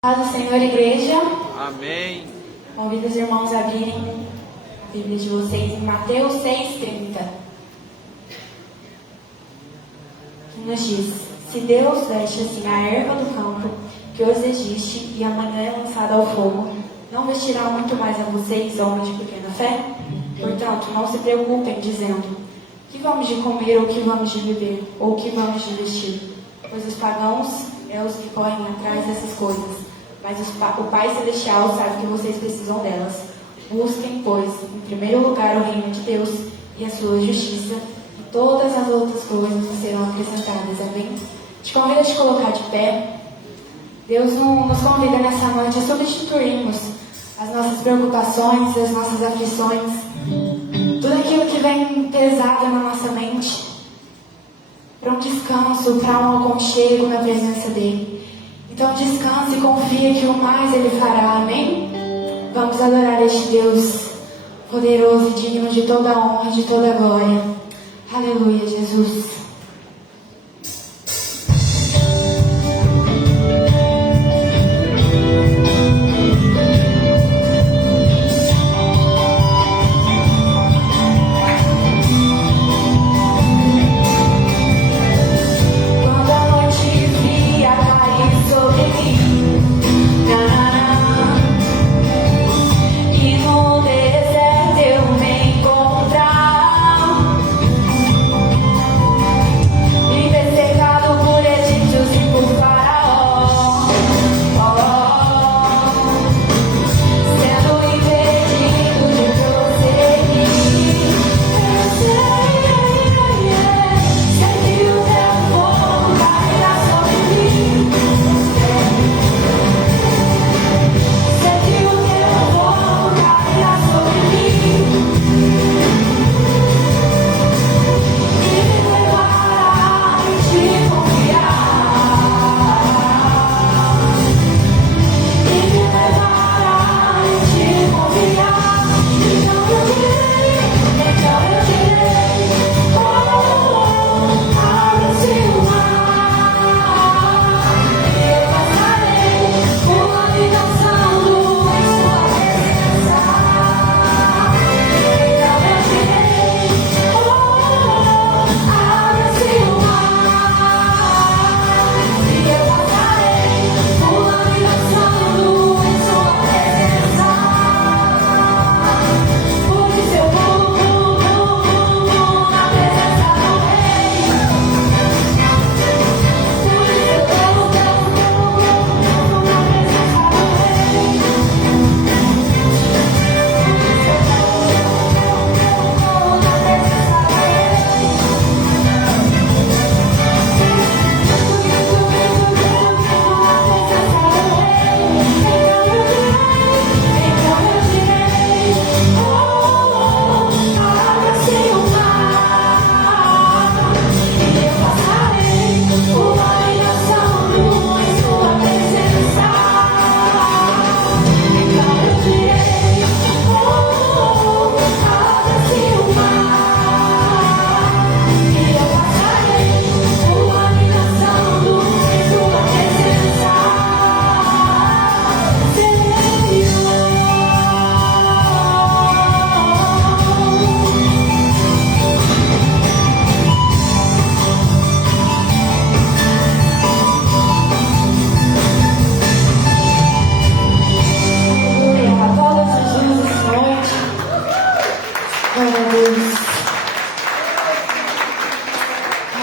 Paz do Senhor, igreja. Amém. Convido os irmãos a abrirem a Bíblia de vocês em Mateus 6,30. Que nos diz: se Deus veste assim a erva do campo, que hoje existe e amanhã é lançada ao fogo, não vestirá muito mais a vocês, homens de pequena fé? Portanto, não se preocupem, dizendo: que vamos de comer, ou que vamos de beber, ou que vamos de vestir? Pois os pagãos é os que correm atrás dessas coisas. Mas o Pai Celestial sabe que vocês precisam delas. Busquem, pois, em primeiro lugar o reino de Deus e a sua justiça, e todas as outras coisas serão acrescentadas. Amém? Te convido a te colocar de pé. Deus nos convida nessa noite a substituirmos as nossas preocupações, as nossas aflições, tudo aquilo que vem pesado na nossa mente, para um descanso, para um aconchego na presença dEle. Então descanse e confia que o mais Ele fará, amém? Vamos adorar este Deus poderoso e digno de toda a honra e de toda a glória. Aleluia, Jesus.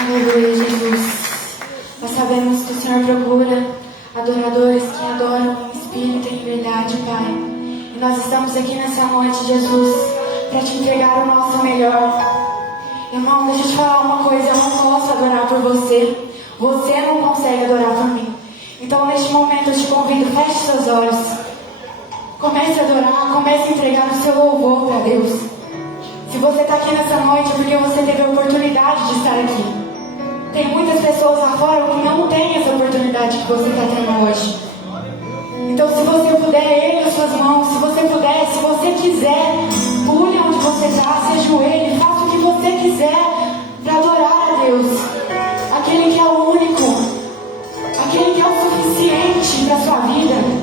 Aleluia, Jesus. Nós sabemos que o Senhor procura adoradores que adoram em espírito e em verdade, Pai. E nós estamos aqui nessa noite, Jesus, para te entregar o nosso melhor. Irmão, deixa eu te falar uma coisa: eu não posso adorar por você. Você não consegue adorar por mim. Então, neste momento, eu te convido, feche seus olhos. Comece a adorar, comece a entregar o seu louvor para Deus. Se você está aqui nessa noite, é porque você teve a oportunidade de estar aqui. Tem muitas pessoas lá fora que não têm essa oportunidade que você está tendo hoje. Então, se você puder, ergue as suas mãos. Se você puder, se você quiser, pule onde você está, se ajoelhe, faça o que você quiser para adorar a Deus. Aquele que é o único, aquele que é o suficiente para a sua vida.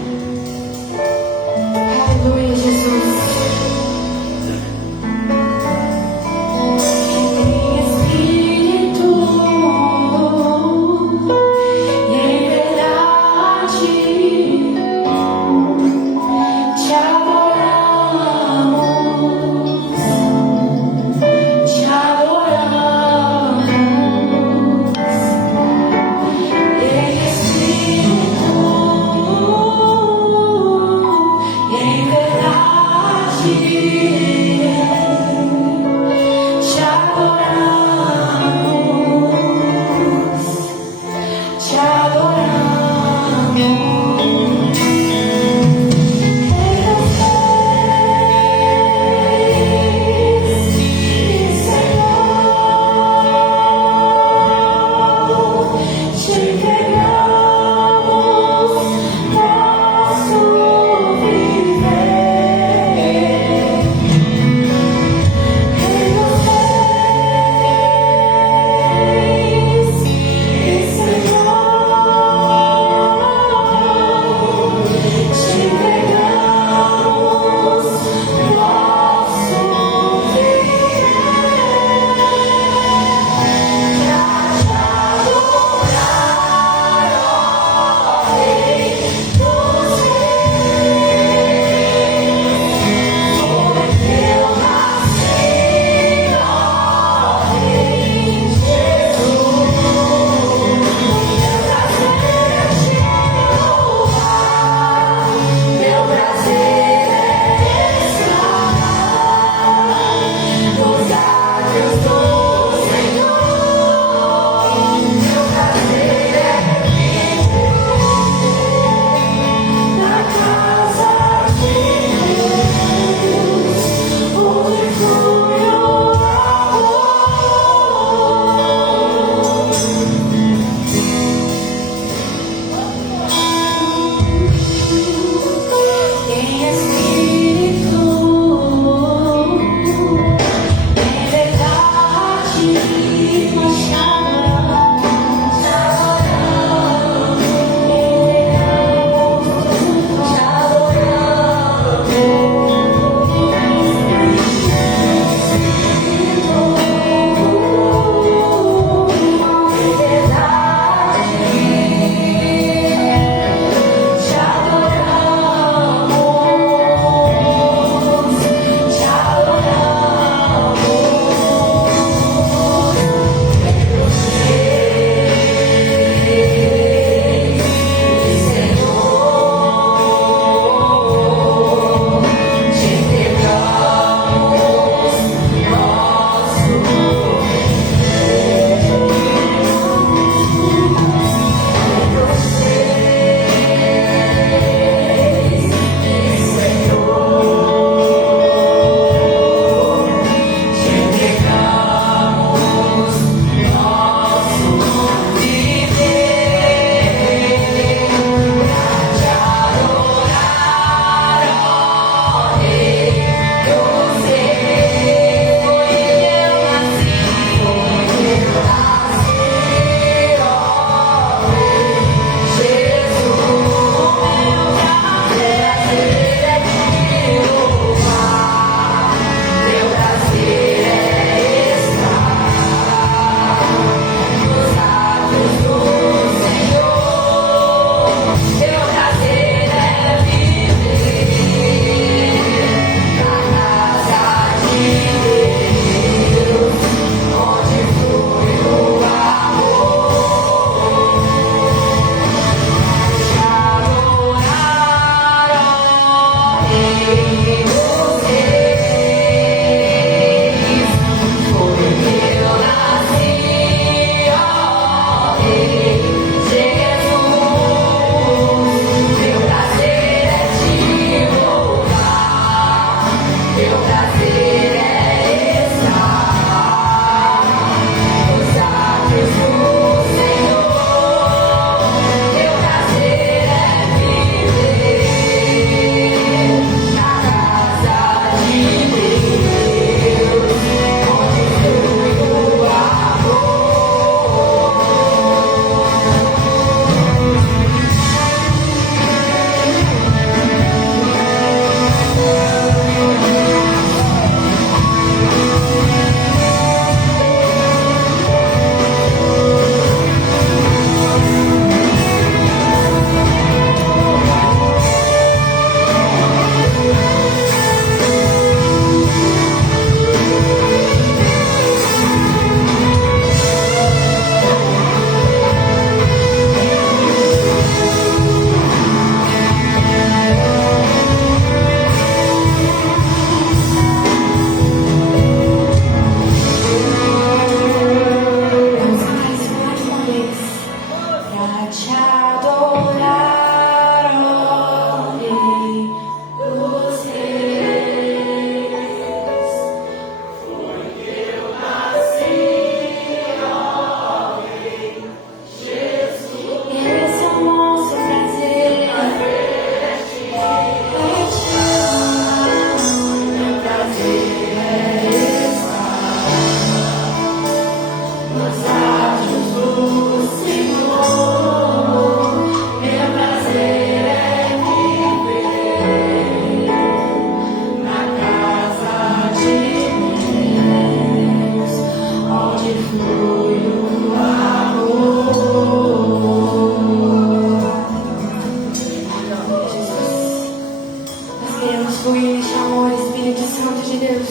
fluir neste amor, Espírito Santo de Deus.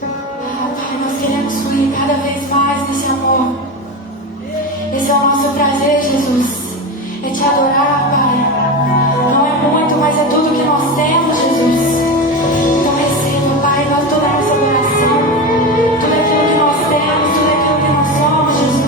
Pai, nós queremos fluir cada vez mais nesse amor. Esse é o nosso prazer, Jesus. É te adorar, Pai. Não é muito, mas é tudo que nós temos, Jesus. Então receba, Pai, toda a nossa adoração, tudo aquilo que nós temos, tudo aquilo que nós somos, Jesus.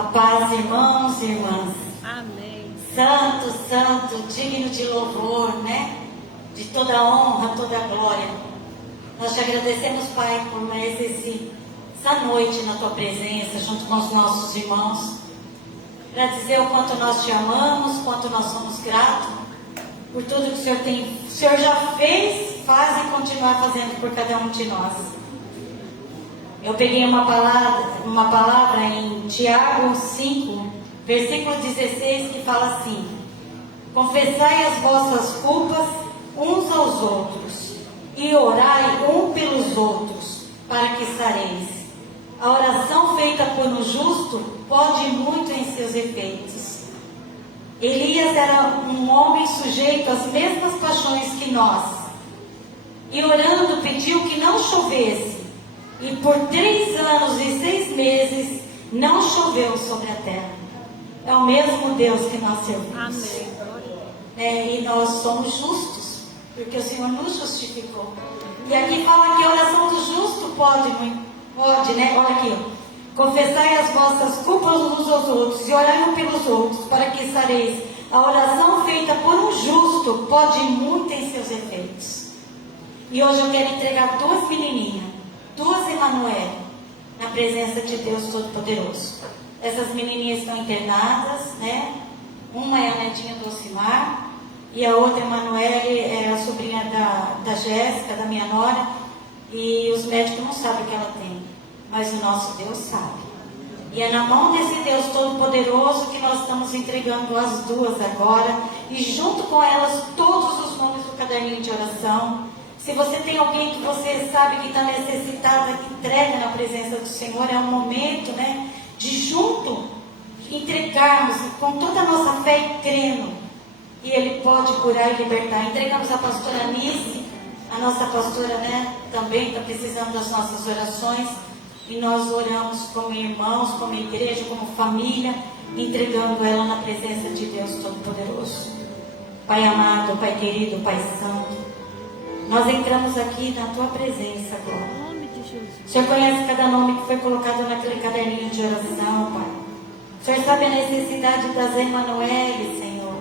A paz, irmãos e irmãs. Amém. Santo, santo, digno de louvor, né? De toda honra, toda glória. Nós te agradecemos, Pai, por mais essa noite na tua presença, junto com os nossos irmãos, para dizer o quanto nós te amamos, quanto nós somos gratos por tudo que o Senhor já fez, faz e continuar fazendo por cada um de nós. Eu peguei uma palavra em Tiago 5, versículo 16, que fala assim: confessai as vossas culpas uns aos outros e orai um pelos outros, para que sareis. A oração feita por um justo pode muito em seus efeitos. Elias era um homem sujeito às mesmas paixões que nós, e orando pediu que não chovesse. E por 3 anos e 6 meses não choveu sobre a terra. É o mesmo Deus que nós servimos. Amém. E nós somos justos, porque o Senhor nos justificou. E aqui fala que a oração do justo pode, né? Olha aqui, ó. Confessai as vossas culpas uns aos outros e orai um pelos outros, para que sareis. A oração feita por um justo pode muito em seus efeitos. E hoje eu quero entregar 2 menininhas, 2 Emanuele, na presença de Deus Todo-Poderoso. Essas menininhas estão internadas, né? Uma é a netinha do Ocimar, e a outra, Emanuele, é a sobrinha da Jéssica, da minha nora, e os médicos não sabem o que ela tem, mas o nosso Deus sabe. E é na mão desse Deus Todo-Poderoso que nós estamos entregando as 2 agora, e junto com elas todos os nomes do caderninho de oração. Se você tem alguém que você sabe que está necessitada, que entrega na presença do Senhor, é um momento, né, de junto entregarmos com toda a nossa fé e crendo, e Ele pode curar e libertar. Entregamos a pastora Anice, a nossa pastora, né, também está precisando das nossas orações, e nós oramos como irmãos, como igreja, como família, entregando ela na presença de Deus Todo-Poderoso. Pai amado, Pai querido, Pai santo, nós entramos aqui na tua presença agora. O Senhor conhece cada nome que foi colocado naquele caderninho de oração, Pai. O Senhor sabe a necessidade das Emanuele, Senhor.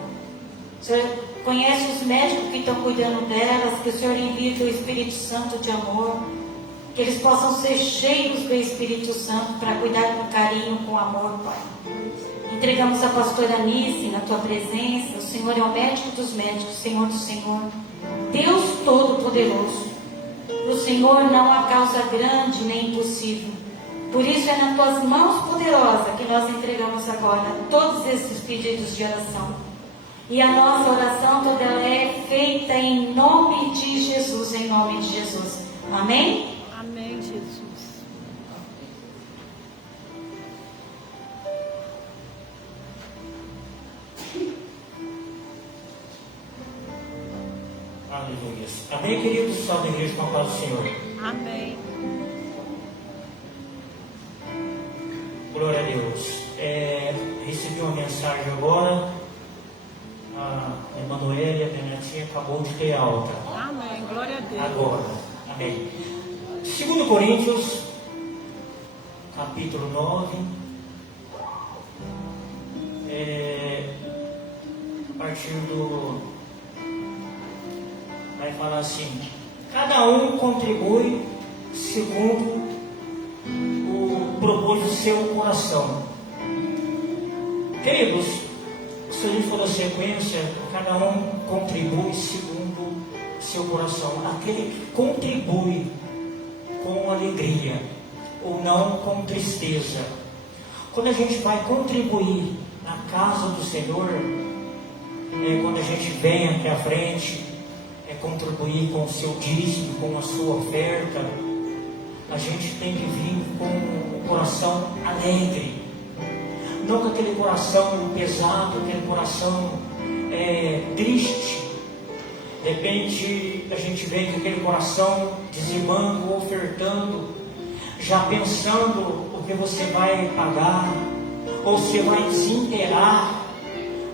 O Senhor conhece os médicos que estão cuidando delas, que o Senhor envie o teu Espírito Santo de amor, que eles possam ser cheios do Espírito Santo para cuidar com carinho, com amor, Pai. Entregamos a pastora Anice na tua presença. O Senhor é o médico dos médicos, Senhor do Senhor, Deus Todo-Poderoso. Para o Senhor não há causa grande nem impossível. Por isso é nas tuas mãos poderosas que nós entregamos agora todos esses pedidos de oração. E a nossa oração toda ela é feita em nome de Jesus, em nome de Jesus. Amém? Amém, Jesus. Aleluia. Amém, queridos? Salve a igreja com a paz do Senhor. Amém. Glória a Deus. Recebi uma mensagem agora. A Emanuele, a minha netinha, acabou de ter alta. Amém. Glória a Deus. Agora. Amém. 2 Coríntios, capítulo 9. A partir do... vai falar assim: cada um contribui segundo o propôs o seu coração. Queridos, se a gente for na sequência, cada um contribui segundo o seu coração. Aquele que contribui com alegria ou não com tristeza. Quando a gente vai contribuir na casa do Senhor, quando a gente vem aqui à frente, contribuir com o seu dízimo, com a sua oferta, a gente tem que vir com o coração alegre, não com aquele coração pesado, aquele coração triste. De repente a gente vem com aquele coração dizimando, ofertando, já pensando o que você vai pagar, ou você vai desinteirar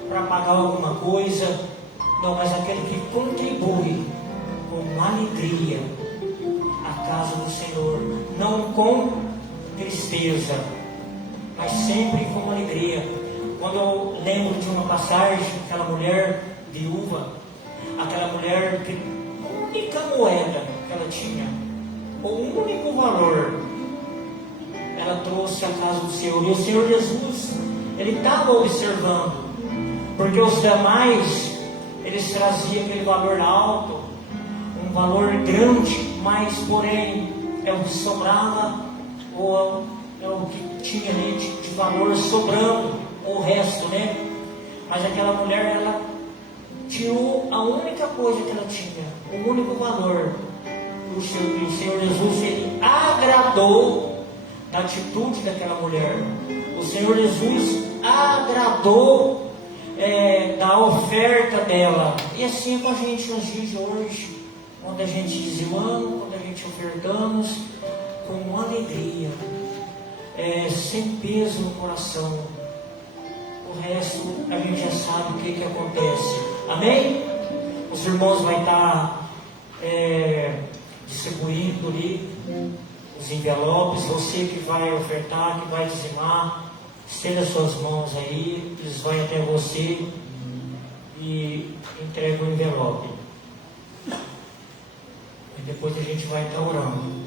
para pagar alguma coisa. Não, mas aquele que contribui com alegria à casa do Senhor, não com tristeza. mas sempre com alegria. Quando eu lembro de uma passagem, aquela mulher viúva, aquela mulher que a única moeda que ela tinha, o único valor, ela trouxe à casa do Senhor. E o Senhor Jesus, Ele estava observando, porque os demais, eles traziam aquele valor alto, um valor grande, mas porém é o que sobrava, ou é o que tinha ali de valor sobrando, o resto, né? Mas aquela mulher, ela tirou a única coisa que ela tinha, o único valor. O Senhor Jesus, Ele agradou da atitude daquela mulher. O Senhor Jesus agradou da oferta dela. E assim é com a gente nos dias de hoje, quando a gente dizimamos, quando a gente ofertamos com alegria, sem peso no coração. O resto a gente já sabe o que acontece. Amém? Os irmãos vão estar distribuindo ali os envelopes. Você que vai ofertar, que vai dizimar, estenda suas mãos aí, eles vão até você e entregam o envelope. E depois a gente vai estar orando.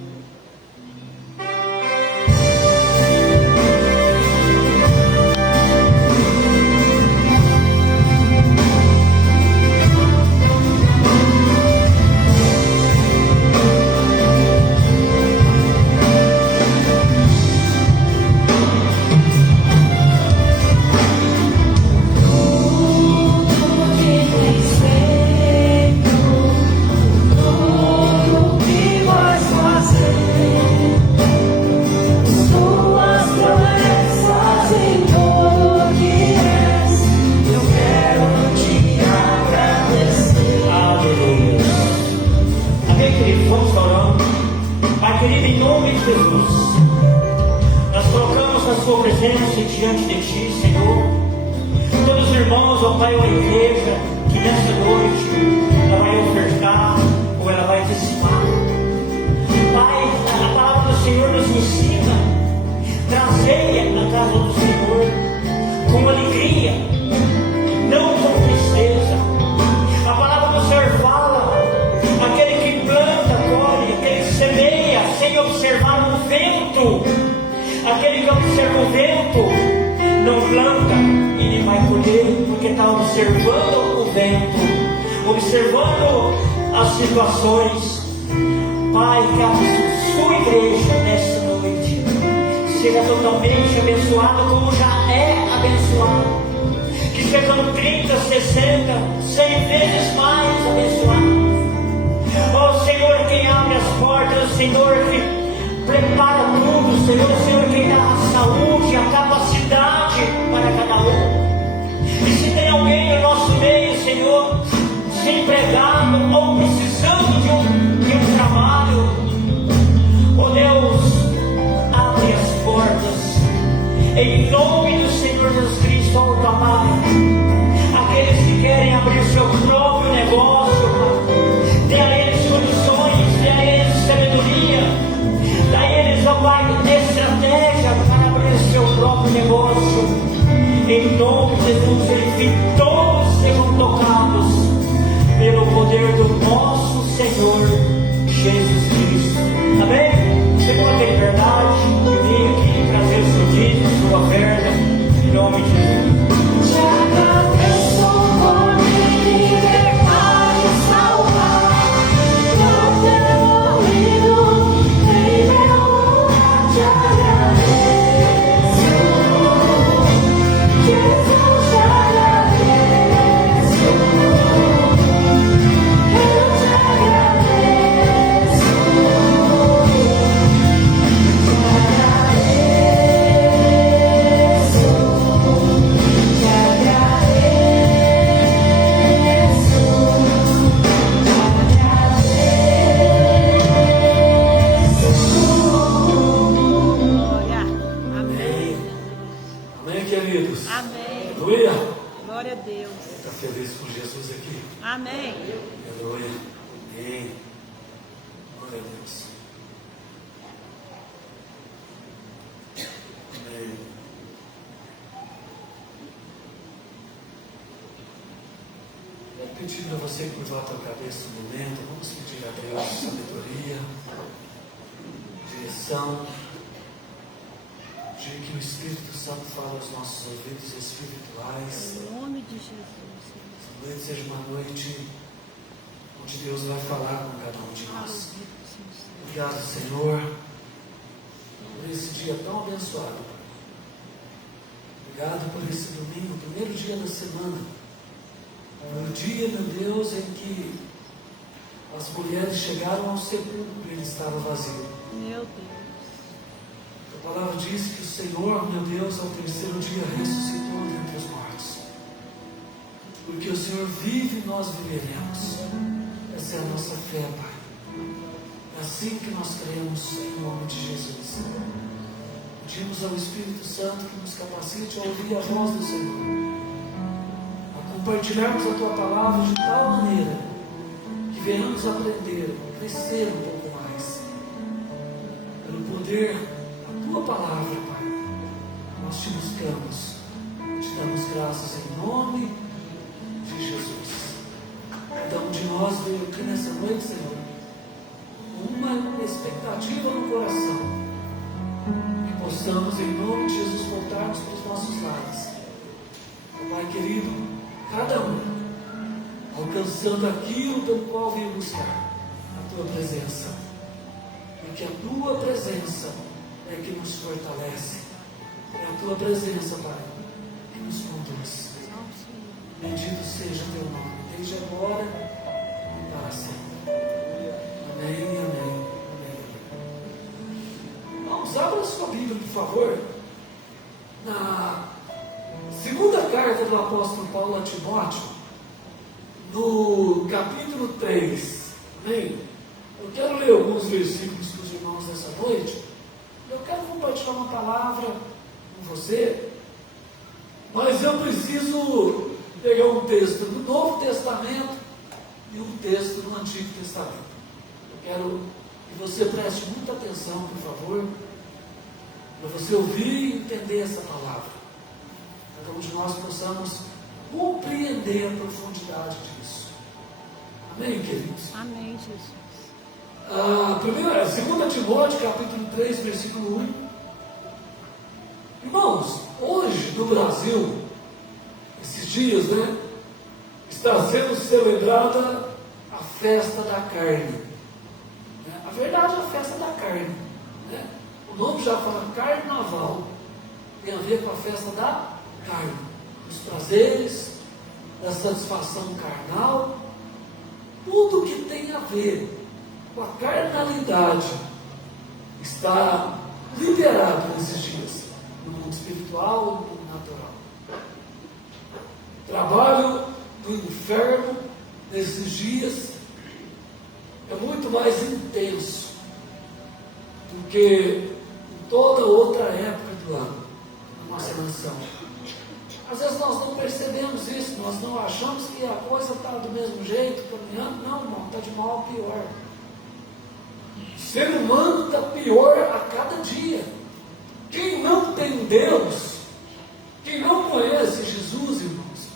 Diante de Ti, Senhor, todos os irmãos, ó Pai, a igreja, que nessa noite ela vai ofertar ou ela vai dizimar. Pai, a palavra do Senhor nos ensina: trazei a casa do Senhor com alegria, não com tristeza. A palavra do Senhor fala: aquele que planta, colhe, aquele que semeia sem observar o vento. Aquele que observa o vento não planta e nem vai colher, porque está observando o vento, observando as situações. Pai, que a sua igreja nessa noite seja totalmente abençoada, como já é abençoada. Que sejam 30, 60, 100 vezes mais abençoados. Ó Senhor, quem abre as portas, Senhor, que prepara tudo, Senhor, o Senhor quem dá a saúde, a capacidade para cada um. E se tem alguém no nosso meio, Senhor, desempregado ou precisando de um trabalho, ó Deus, abre as portas, em nome do Senhor Jesus Cristo, ó Papai. Aqueles que querem abrir seu próprio negócio, Pai, dê a eles condições, dê a eles sabedoria. Daí eles, ó Pai, estratégia para abrir seu próprio negócio. Em nome de Jesus, que todos sejam tocados pelo poder do nosso Senhor Jesus Cristo. Amém? Você pode ter liberdade de vir aqui trazer o seu dízimo, sua oferta, em nome de Jesus. Eu te agradeço. pedir a você que curvar a tua cabeça no momento. Vamos pedir a Deus sabedoria, direção. Pedir que o Espírito Santo fale aos nossos ouvidos espirituais. Em nome de Jesus. Essa noite seja uma noite onde Deus vai falar com cada um de nós. Obrigado, Senhor, por esse dia tão abençoado. Obrigado por esse domingo, primeiro dia da semana. Foi o dia, meu Deus, em que as mulheres chegaram ao sepulcro e ele estava vazio. Meu Deus. A palavra diz que o Senhor, meu Deus, ao terceiro dia ressuscitou dentre os mortos. Porque o Senhor vive e nós viveremos. Essa é a nossa fé, Pai. É assim que nós cremos em nome de Jesus. Pedimos ao Espírito Santo que nos capacite a ouvir a voz do Senhor. A compartilharmos a Tua palavra de tal maneira que venhamos aprender, crescer um pouco mais. Pelo poder da Tua palavra, Pai, nós te buscamos. Te damos graças em nome de Jesus. Cada um de nós veio aqui nessa noite, Senhor, com uma expectativa no coração. Que possamos, em nome de Jesus, voltarmos para os nossos lares. Pai querido, cada um alcançando aquilo pelo qual veio buscar a Tua presença. Porque a Tua presença é que nos fortalece. É a Tua presença, Pai, que nos conduz. Bendito seja o Teu nome, desde agora e para sempre. Amém, amém, amém. Vamos, abra a sua Bíblia, por favor, na segunda carta do apóstolo Paulo a Timóteo, no capítulo 3. Amém? Eu quero ler alguns versículos para os irmãos nessa noite. Eu quero compartilhar uma palavra com você, mas eu preciso pegar um texto do Novo Testamento e um texto do Antigo Testamento. Eu quero que você preste muita atenção, por favor, para você ouvir e entender essa palavra. Para que nós possamos compreender a profundidade disso. Amém, queridos? Amém, Jesus. 2 Timóteo, capítulo 3, versículo 1. Irmãos, hoje no Brasil, esses dias, está sendo celebrada a festa da carne. A verdade é a festa da carne. O nome já fala carnaval. Tem a ver com a festa da carne. Os prazeres, da satisfação carnal. Tudo que tem a ver com a carnalidade está liberado nesses dias. No mundo espiritual e no mundo natural. Trabalho do inferno nesses dias é muito mais intenso do que em toda outra época do ano na nossa nação. Às vezes nós não percebemos isso, nós não achamos que a coisa está do mesmo jeito, caminhando. Não, irmão, está de mal a pior. O ser humano está pior a cada dia. Quem não tem Deus, quem não conhece Jesus, irmãos,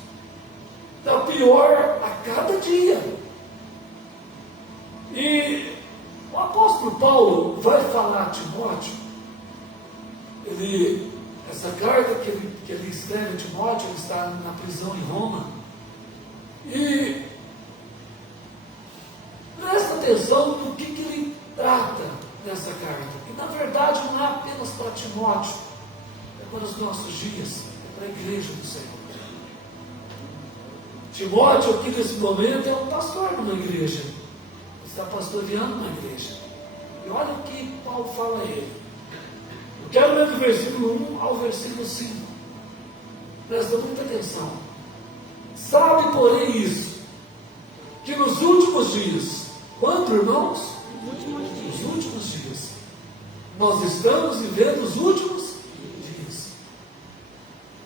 está pior a cada dia. E o apóstolo Paulo vai falar a Timóteo, essa carta que ele escreve a Timóteo, ele está na prisão em Roma, e presta atenção no que ele trata nessa carta, que na verdade não é apenas para Timóteo, é para os nossos dias, é para a igreja do Senhor. Timóteo aqui nesse momento é um pastor numa igreja, está pastoreando uma igreja, e olha o que Paulo fala a ele. Eu quero ler do versículo 1 ao versículo 5, presta muita atenção. Sabe, porém, isso, que nos últimos dias, quando, irmãos? Nos últimos dias. Nós estamos vivendo os últimos dias.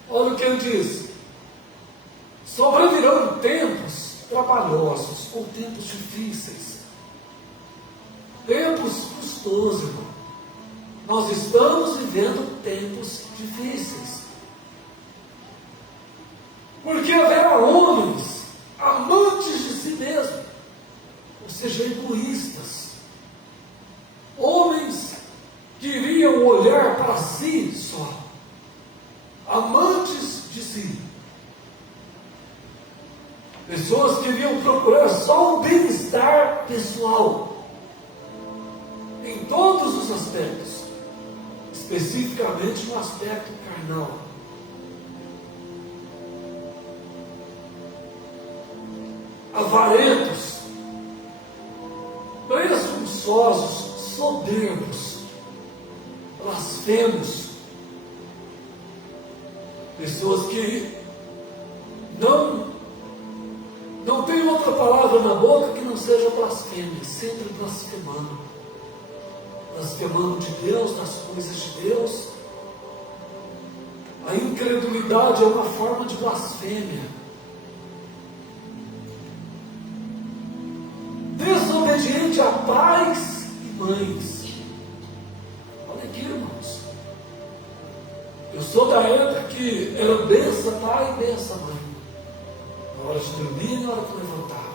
Olha o que ele diz. Sobrevirão tempos trabalhosos, ou tempos difíceis. Tempos custosos, irmão. Nós estamos vivendo tempos difíceis. Porque haverá homens amantes de seja, egoístas. Homens que iriam olhar para si só, amantes de si. Pessoas que iriam procurar só o bem-estar pessoal, em todos os aspectos, especificamente no aspecto carnal. Avarentos, presunçosos, soberbos, blasfemos, pessoas que não tem outra palavra na boca que não seja blasfêmia, sempre blasfemando de Deus, das coisas de Deus. A incredulidade é uma forma de blasfêmia. Desobediente a pais e mães. Olha aqui, irmãos. Eu sou da época que era benção pai e benção mãe. Na hora de dormir e na hora de levantar.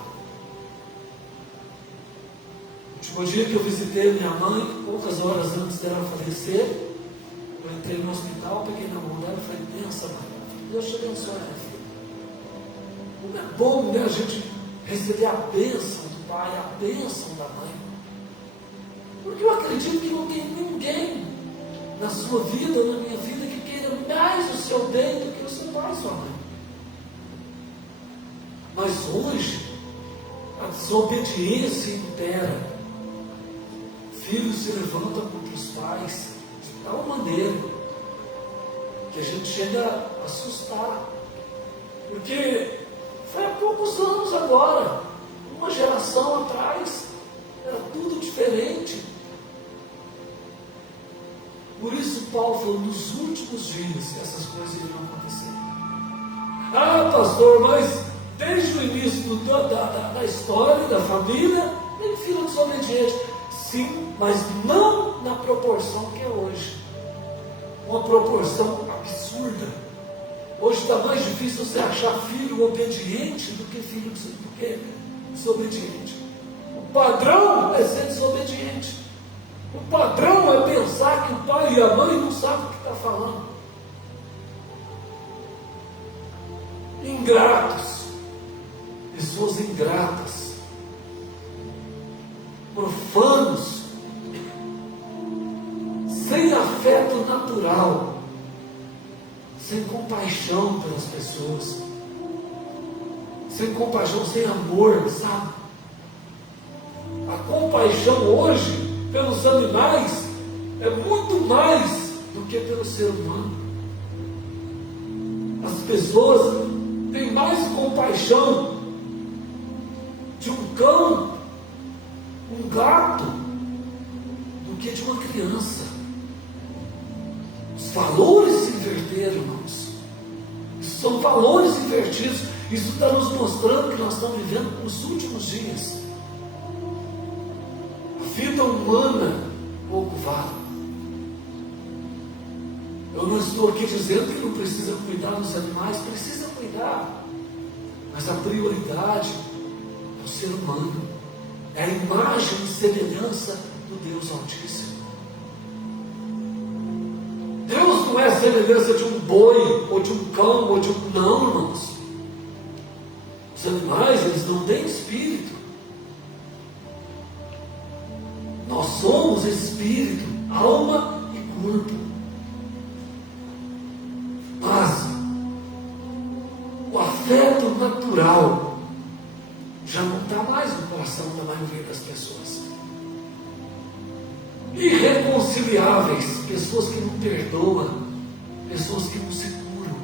No último dia que eu visitei minha mãe, poucas horas antes dela falecer, eu entrei no hospital, peguei na mão dela e falei: benção, mãe. Deus te abençoe, minha filha. Como é bom, né, a gente receber a bênção do pai, a bênção da mãe. Porque eu acredito que não tem ninguém na sua vida, na minha vida, que queira mais o seu bem do que o seu pai e sua mãe. Mas hoje, a desobediência impera. Filhos se levantam contra os pais de tal maneira que a gente chega a assustar. Porque foi há poucos anos agora, uma geração atrás, era tudo diferente. Por isso Paulo falou: nos últimos dias essas coisas iriam acontecer. Ah, pastor, mas desde o início da história, da família, tem filho desobediente. Sim, mas não na proporção que é hoje. Uma proporção absurda. Hoje está mais difícil você achar filho obediente do que filho desobediente. O padrão é ser desobediente. O padrão é pensar que o pai e a mãe não sabem o que está falando. Ingratos. Pessoas ingratas, profanos, sem afeto natural, sem compaixão pelas pessoas, sem compaixão, sem amor, sabe? A compaixão hoje pelos animais é muito mais do que pelo ser humano. As pessoas têm mais compaixão de um cão, um gato, do que de uma criança. Os valores se inverteram, irmãos. Isso são valores invertidos. Isso está nos mostrando que nós estamos vivendo nos últimos dias. A vida humana pouco vale. Eu não estou aqui dizendo que não precisa cuidar dos animais, precisa cuidar, mas a prioridade é o ser humano, é a imagem e semelhança do Deus Altíssimo. Deus não é a semelhança de um boi, ou de um cão, ou de um... Não, irmãos. Os animais, eles não têm espírito. Nós somos espírito, alma e corpo. Mas o afeto natural já não está mais no coração da maioria das pessoas. Irreconciliáveis, pessoas que não perdoam, pessoas que não se curam,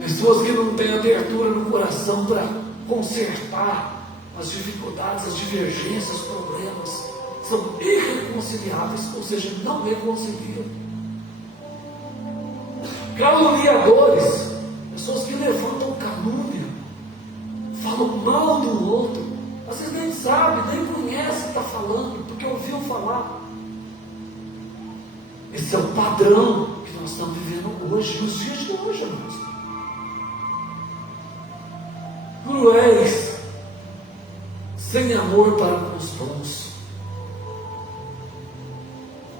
pessoas que não têm abertura no coração para consertar as dificuldades, as divergências, os problemas. São irreconciliáveis, ou seja, não reconciliam. Caluniadores, pessoas que levantam calúnia, falam mal do outro, às vezes nem sabe, nem conhece o que está falando, porque ouviu falar. Esse é o padrão que nós estamos vivendo hoje, nos dias de hoje, irmãos. Cruéis, sem amor para com os bons,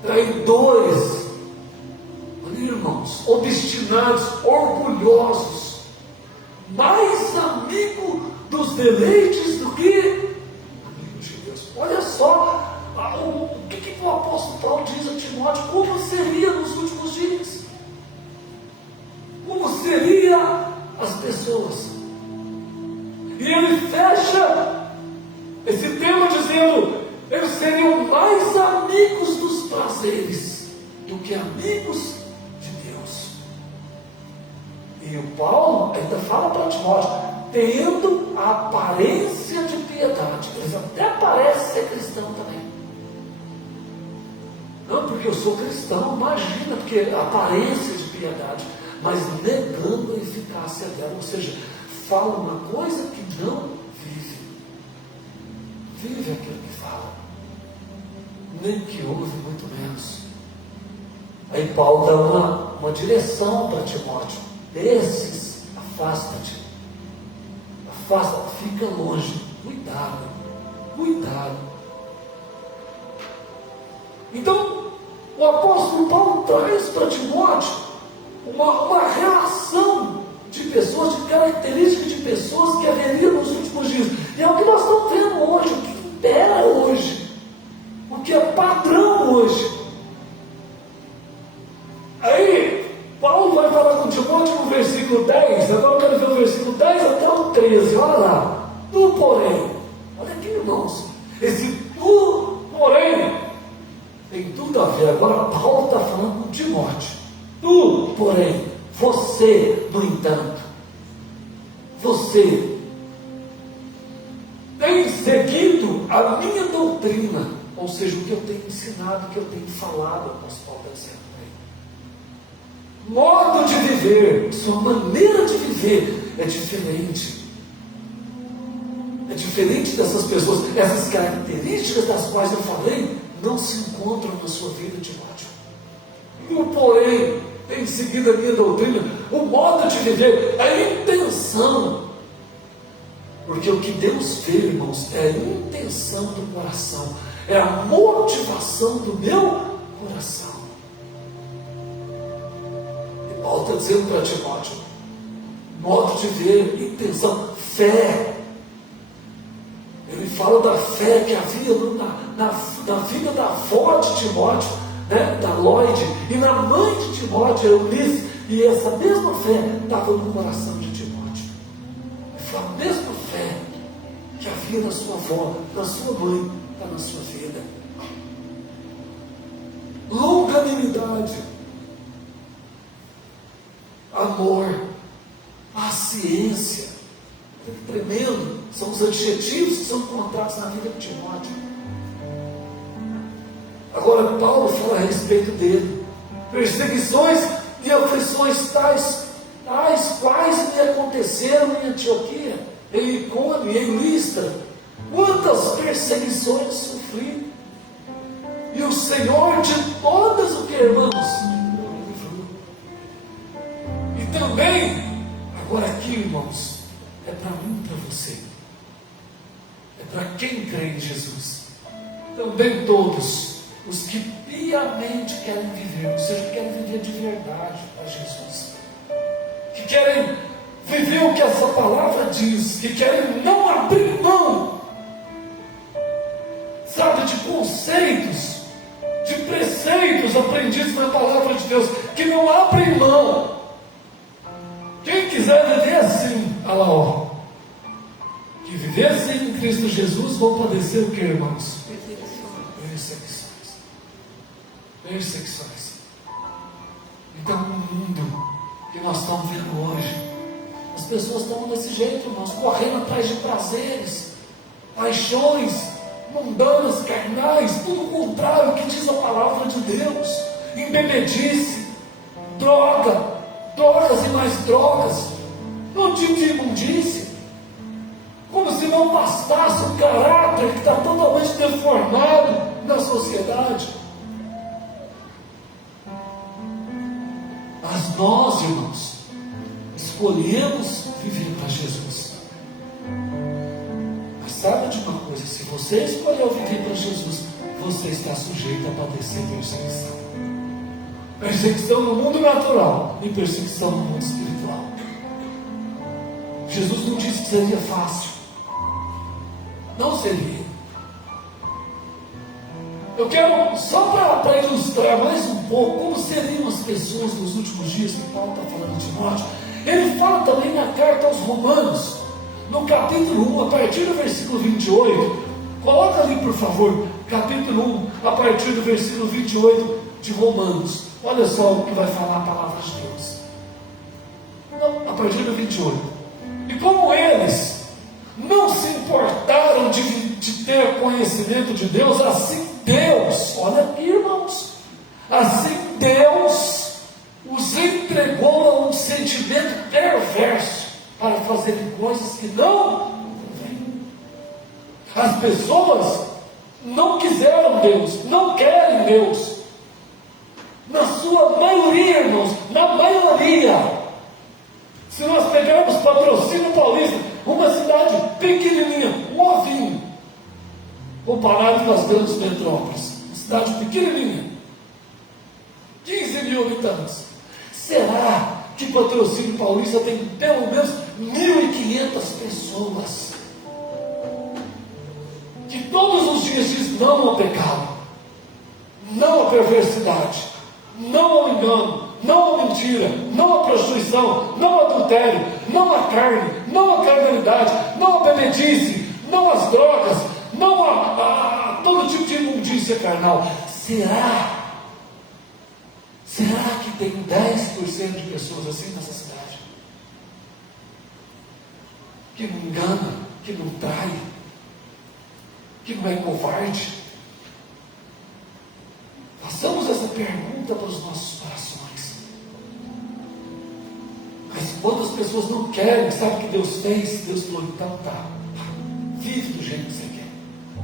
traidores, ali, irmãos, obstinados, orgulhosos, mais amigo dos deleites do que amigo de Deus. Olha só o que o apóstolo Paulo diz a Timóteo, como seria nos últimos dias, como seriam as pessoas. E ele fecha esse tema dizendo: eles seriam mais amigos dos prazeres do que amigos de Deus. E o Paulo ainda fala para Timóteo, tendo a aparência de piedade. Eles até parecem ser cristãos também. Não porque eu sou cristão, imagina, porque a aparência de piedade, mas negando a eficácia dela. Ou seja, fala uma coisa que não vive. Vive aquilo que fala, nem que ouve, muito menos. Aí Paulo dá uma direção para Timóteo: desses, afasta-te, fica longe, cuidado. Então, o apóstolo Paulo traz para Timóteo uma relação de pessoas, de características de pessoas que haveriam nos últimos dias. E é o que nós estamos vendo hoje, o que impera hoje, o que é padrão hoje. Aí, Paulo vai falar com Timóteo no versículo 10, agora eu quero ver o versículo 10 até o 13, olha lá. Tu, porém, olha aqui, irmãos, esse tu, porém, tem tudo a ver. Agora Paulo está falando com Timóteo. Tu, porém, você, no entanto, você tem seguido a minha doutrina, ou seja, o que eu tenho ensinado, o que eu tenho falado, nós Paulo está dizendo aí. Modo de viver, sua maneira de viver é diferente. É diferente dessas pessoas. Essas características das quais eu falei não se encontram na sua vida, Timóteo. Eu, porém, tenho seguido a minha doutrina, o modo de viver, a intenção. Porque o que Deus vê, irmãos, é a intenção do coração, é a motivação do meu coração. E Paulo está dizendo para Timóteo: modo de ver, intenção, fé. Ele fala da fé que havia na vida da avó de Timóteo, né, da Lloyd, e na mãe de Timóteo, Eunice, e essa mesma fé estava no coração de Timóteo. Foi a mesma fé que havia na sua avó, na sua mãe, está na sua vida. Longanimidade, amor, paciência. Tremendo, são os adjetivos que são encontrados na vida de Timóteo. Agora Paulo fala a respeito dele: perseguições e aflições tais quais me aconteceram em Antioquia, em Icônio, em Listra. Quantas perseguições sofri, e o Senhor de todas, o que, irmãos? E também, agora aqui, irmãos, é para mim e para você, é para quem crê em Jesus. Também todos os que piamente querem viver, ou seja, que querem viver de verdade para Jesus, que querem viver o que essa palavra diz, que querem não abrir mão, sabe, de conceitos, de preceitos aprendidos na palavra de Deus, que não abrem mão. Quem quiser viver assim, olha lá, ó, que viver assim em Cristo Jesus, vão padecer o que, irmãos? Perseguições. Então, no mundo que nós estamos vendo hoje, as pessoas estão desse jeito, irmãos, correndo atrás de prazeres, paixões mundanas, carnais, tudo o contrário que diz a palavra de Deus. Embebedice, drogas e mais drogas, todo tipo de imundície, como se não bastasse o caráter que está totalmente deformado na sociedade. Mas nós, irmãos, escolhemos viver para Jesus. Mas saiba de uma coisa: se você escolheu viver para Jesus, você está sujeito a padecer perseguição. Perseguição no mundo natural e perseguição no mundo espiritual. Jesus não disse que seria fácil. Não seria. Eu quero, só para ilustrar mais um pouco como seriam as pessoas nos últimos dias que Paulo está falando de Timóteo. Ele fala também na carta aos Romanos, no capítulo 1, a partir do versículo 28. Coloca ali, por favor, capítulo 1, a partir do versículo 28 de Romanos. Olha só o que vai falar a palavra de Deus. Não, a partir do 28. E como eles não se importaram de ter conhecimento de Deus, assim Deus, olha aqui, irmãos, assim Deus os entregou a um sentimento perverso para fazerem coisas que não convêm. As pessoas não quiseram Deus, não querem Deus. Na sua maioria, irmãos, na maioria. Se nós pegarmos Patrocínio Paulista, uma cidade pequenininha, um ovinho, comparado com as grandes metrópoles, uma cidade pequenininha, 15 mil habitantes. Será que Patrocínio Paulista tem pelo menos 1.500 pessoas que todos os dias dizem não ao pecado, não à perversidade, não ao engano, não à mentira, não à prostituição, não ao adultério, não à carne, não à carnalidade, não à bebedice, não às drogas, não a todo tipo de imundícia carnal? Será que tem 10% de pessoas assim nessa cidade? Que não engana, que não trai, que não é covarde? Façamos essa pergunta para os nossos corações. Mas quando as pessoas não querem, sabe o que Deus fez? Deus falou: então tá, vive do jeito que você quer,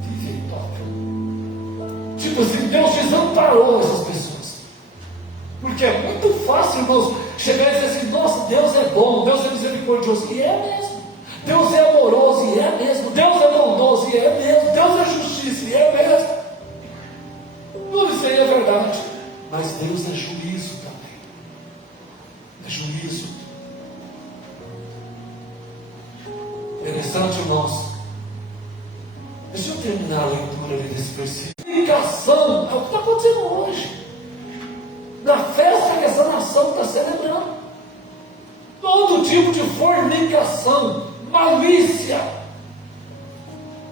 vive e toca. Tipo assim, Deus desamparou essas pessoas. Porque é muito fácil, irmãos, chegar e dizer assim: nossa, Deus é bom, Deus é misericordioso, e é mesmo. Deus é amoroso, e é mesmo. Deus é bondoso, e é mesmo. Deus é justiça, e é mesmo. Tudo isso aí é verdade. Mas Deus é juízo também. É juízo. Interessante, irmãos. Deixa eu terminar a leitura ali desse versículo. Fornicação é o que está acontecendo hoje. Na festa que essa nação está celebrando. Todo tipo de fornicação, malícia,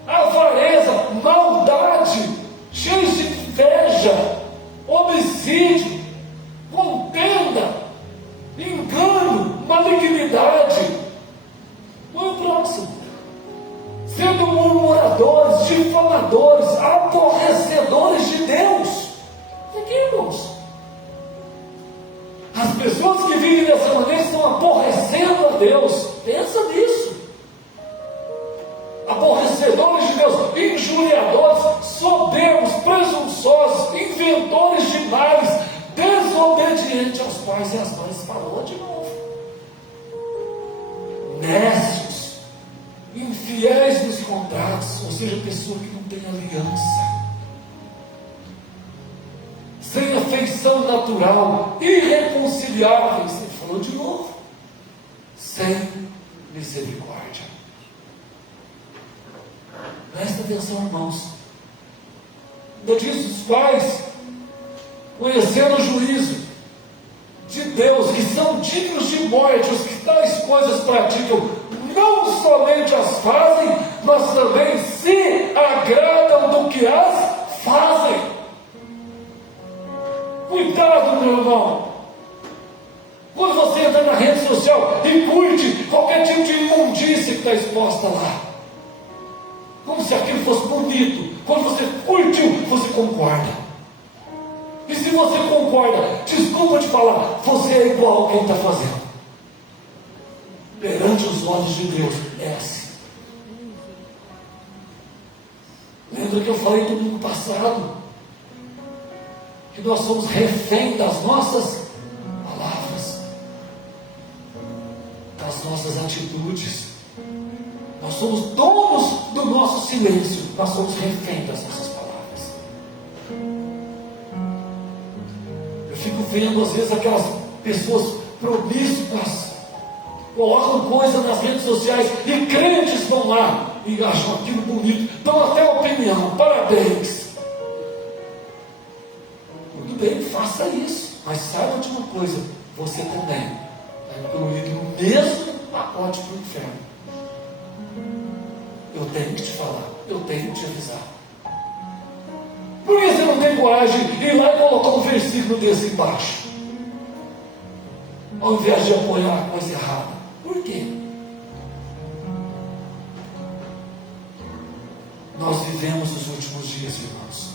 avareza, maldade, cheios de inveja, homicídio, contenda, engano, malignidade. Põe o próximo. Sendo murmuradores, difamadores, aborrecedores de Deus. Aqui, irmãos. As pessoas que vivem dessa maneira estão aborrecendo a Deus. Pensa nisso. Aborrecedores de Deus, injuriadores, soberbos, presunçosos, inventores de males, desobedientes aos pais e às mães. Falou de novo. Nécios, infiéis nos contratos, ou seja, pessoa que não tem aliança, sem afeição natural, irreconciliáveis. Ele falou de novo. Sem misericórdia. Presta atenção, irmãos. Ainda diz: os quais, conhecendo o juízo de Deus, que são dignos de morte, os que tais coisas praticam, não somente as fazem, mas também se agradam do que as fazem. Cuidado, meu irmão. Quando você entra na rede social e curte qualquer tipo de imundícia que está exposta lá, como se aquilo fosse bonito. Quando você curtiu, você concorda. E se você concorda, desculpa te falar, você é igual a quem está fazendo. Perante os olhos de Deus, é assim. Lembra que eu falei domingo passado que nós somos refém das nossas palavras, das nossas atitudes. Nós somos donos do nosso silêncio. Nós somos reféns das nossas palavras. Eu fico vendo às vezes aquelas pessoas promíscuas, colocam coisa nas redes sociais e crentes vão lá e acham aquilo bonito, dão até opinião, parabéns. Tudo bem, faça isso, mas saiba de uma coisa, você também está incluído no mesmo pacote para o inferno. Eu tenho que te falar, eu tenho que te avisar. Por que você não tem coragem de ir lá e colocar um versículo desse embaixo? Ao invés de apoiar a coisa errada. Por quê? Nós vivemos os últimos dias, irmãos.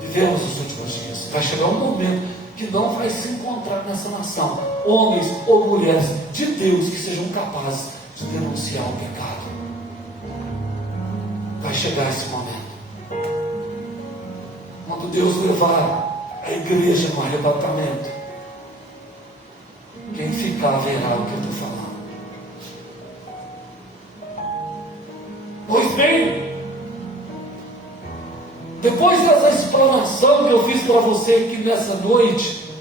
Vivemos os últimos dias. Vai chegar um momento que não vai se encontrar nessa nação homens ou mulheres de Deus que sejam capazes de denunciar o pecado. Vai chegar esse momento. Quando Deus levar a igreja no arrebatamento, quem ficar verá o que eu estou falando. Pois bem, depois dessa explanação que eu fiz para você aqui nessa noite,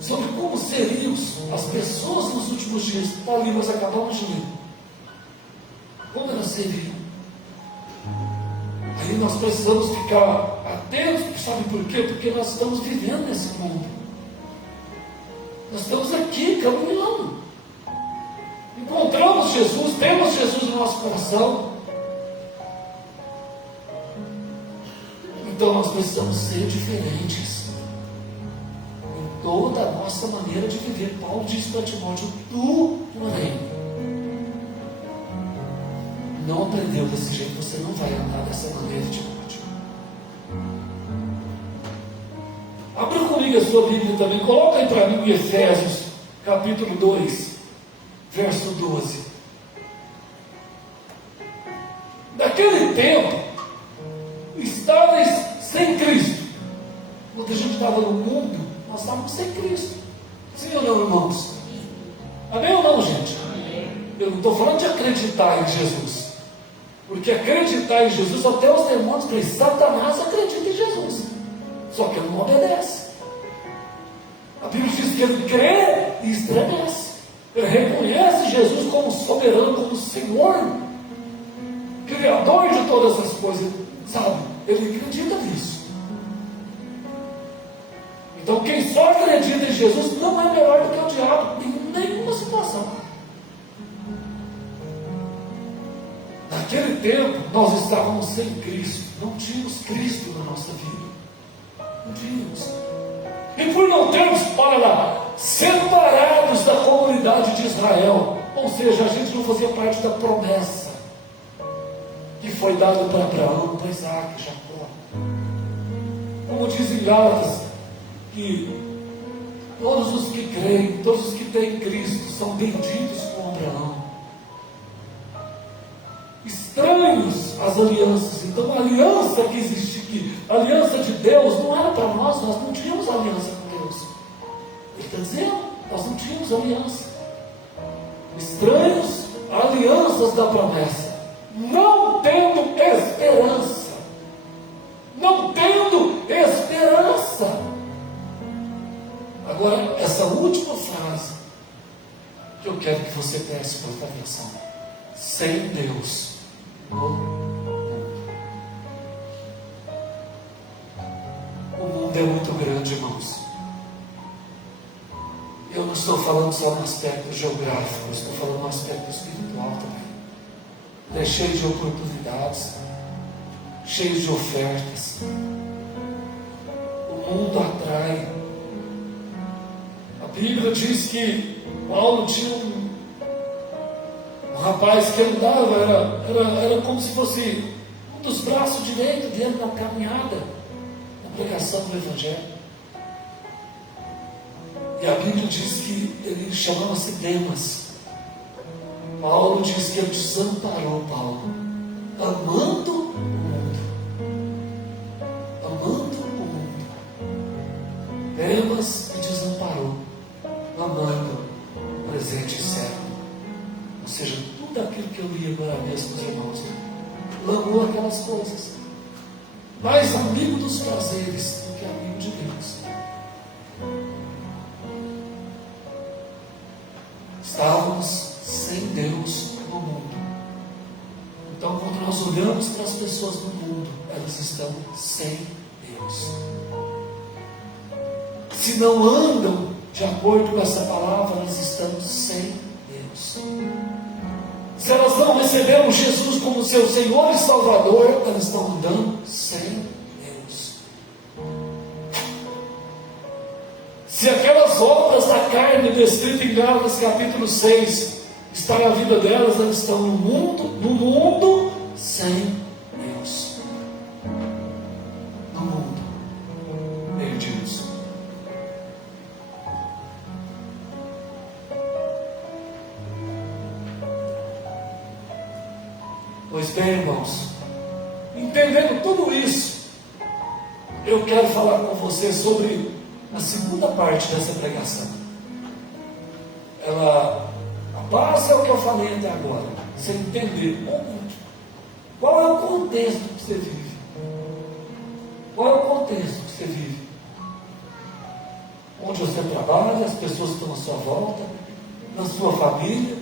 sobre como seriam as pessoas nos últimos dias, está ali, nós acabamos de ler. Como elas seriam? Aí nós precisamos ficar atentos, sabe por quê? Porque nós estamos vivendo nesse mundo. Nós estamos aqui caminhando. Encontramos Jesus, temos Jesus no nosso coração. Então nós precisamos ser diferentes em toda a nossa maneira de viver. Paulo diz para Timóteo: tu, porém, não aprendeu desse jeito, você não vai andar dessa maneira, Timóteo. Abra comigo a sua Bíblia também, coloca aí para mim em Efésios, capítulo 2, verso 12. Naquele tempo, estáveis sem Cristo. Quando a gente estava no mundo, nós estávamos sem Cristo. Sim ou não, irmãos? Amém ou não, gente? Eu não estou falando de acreditar em Jesus. Porque acreditar em Jesus, até os demônios creem. Satanás acredita em Jesus. Só que ele não obedece. A Bíblia diz que ele crê e estremece. Ele reconhece Jesus como soberano, como Senhor, Criador de todas as coisas. Sabe? Ele acredita nisso. Então quem só acredita em Jesus não é melhor do que o diabo em nenhuma situação. Naquele tempo nós estávamos sem Cristo. Não tínhamos Cristo na nossa vida. Não tínhamos. E por não termos, olha lá, separados da comunidade de Israel, ou seja, a gente não fazia parte da promessa que foi dada para Abraão, para Isaac, Jacó. Como diz em Gálatas, que todos os que creem, todos os que têm Cristo são benditos com Abraão. Estranhos as alianças. Então a aliança que existe aqui, a aliança de Deus, não era para nós não tínhamos aliança com Deus. Ele está dizendo, nós não tínhamos aliança. Estranhos alianças da promessa, não tendo esperança. Não tendo esperança. Agora, essa última frase que eu quero que você preste muita atenção. Sem Deus no mundo. O mundo é muito grande, irmãos. Eu não estou falando só no aspecto geográfico, eu estou falando no aspecto espiritual também. Ele é cheio de oportunidades, cheio de ofertas. O mundo atrai. A Bíblia diz que Paulo tinha um rapaz que andava, era como se fosse um dos braços direitos dele na caminhada, na pregação do Evangelho. E a Bíblia diz que ele chamava-se Demas. Paulo diz que ele desamparou Paulo, amando o mundo. Amando o mundo. Demas me desamparou, amando o presente e século. aquilo que eu li agora mesmo com os irmãos. Largou aquelas coisas. Mais amigo dos prazeres do que amigo de Deus. Estávamos sem Deus no mundo. Então, quando nós olhamos para as pessoas no mundo, elas estão sem Deus. Se não andam de acordo com essa palavra, elas estão sem Deus. Se elas não receberam Jesus como seu Senhor e Salvador, elas estão andando sem Deus. Se aquelas obras da carne descritas em Gálatas capítulo 6 estão na vida delas, elas estão no mundo sem Deus. No mundo, perdidos. Pois bem, irmãos, entendendo tudo isso, eu quero falar com você sobre a segunda parte dessa pregação. A base é o que eu falei até agora. Você entender qual é o contexto que você vive. Qual é o contexto que você vive? Onde você trabalha, as pessoas que estão à sua volta, na sua família,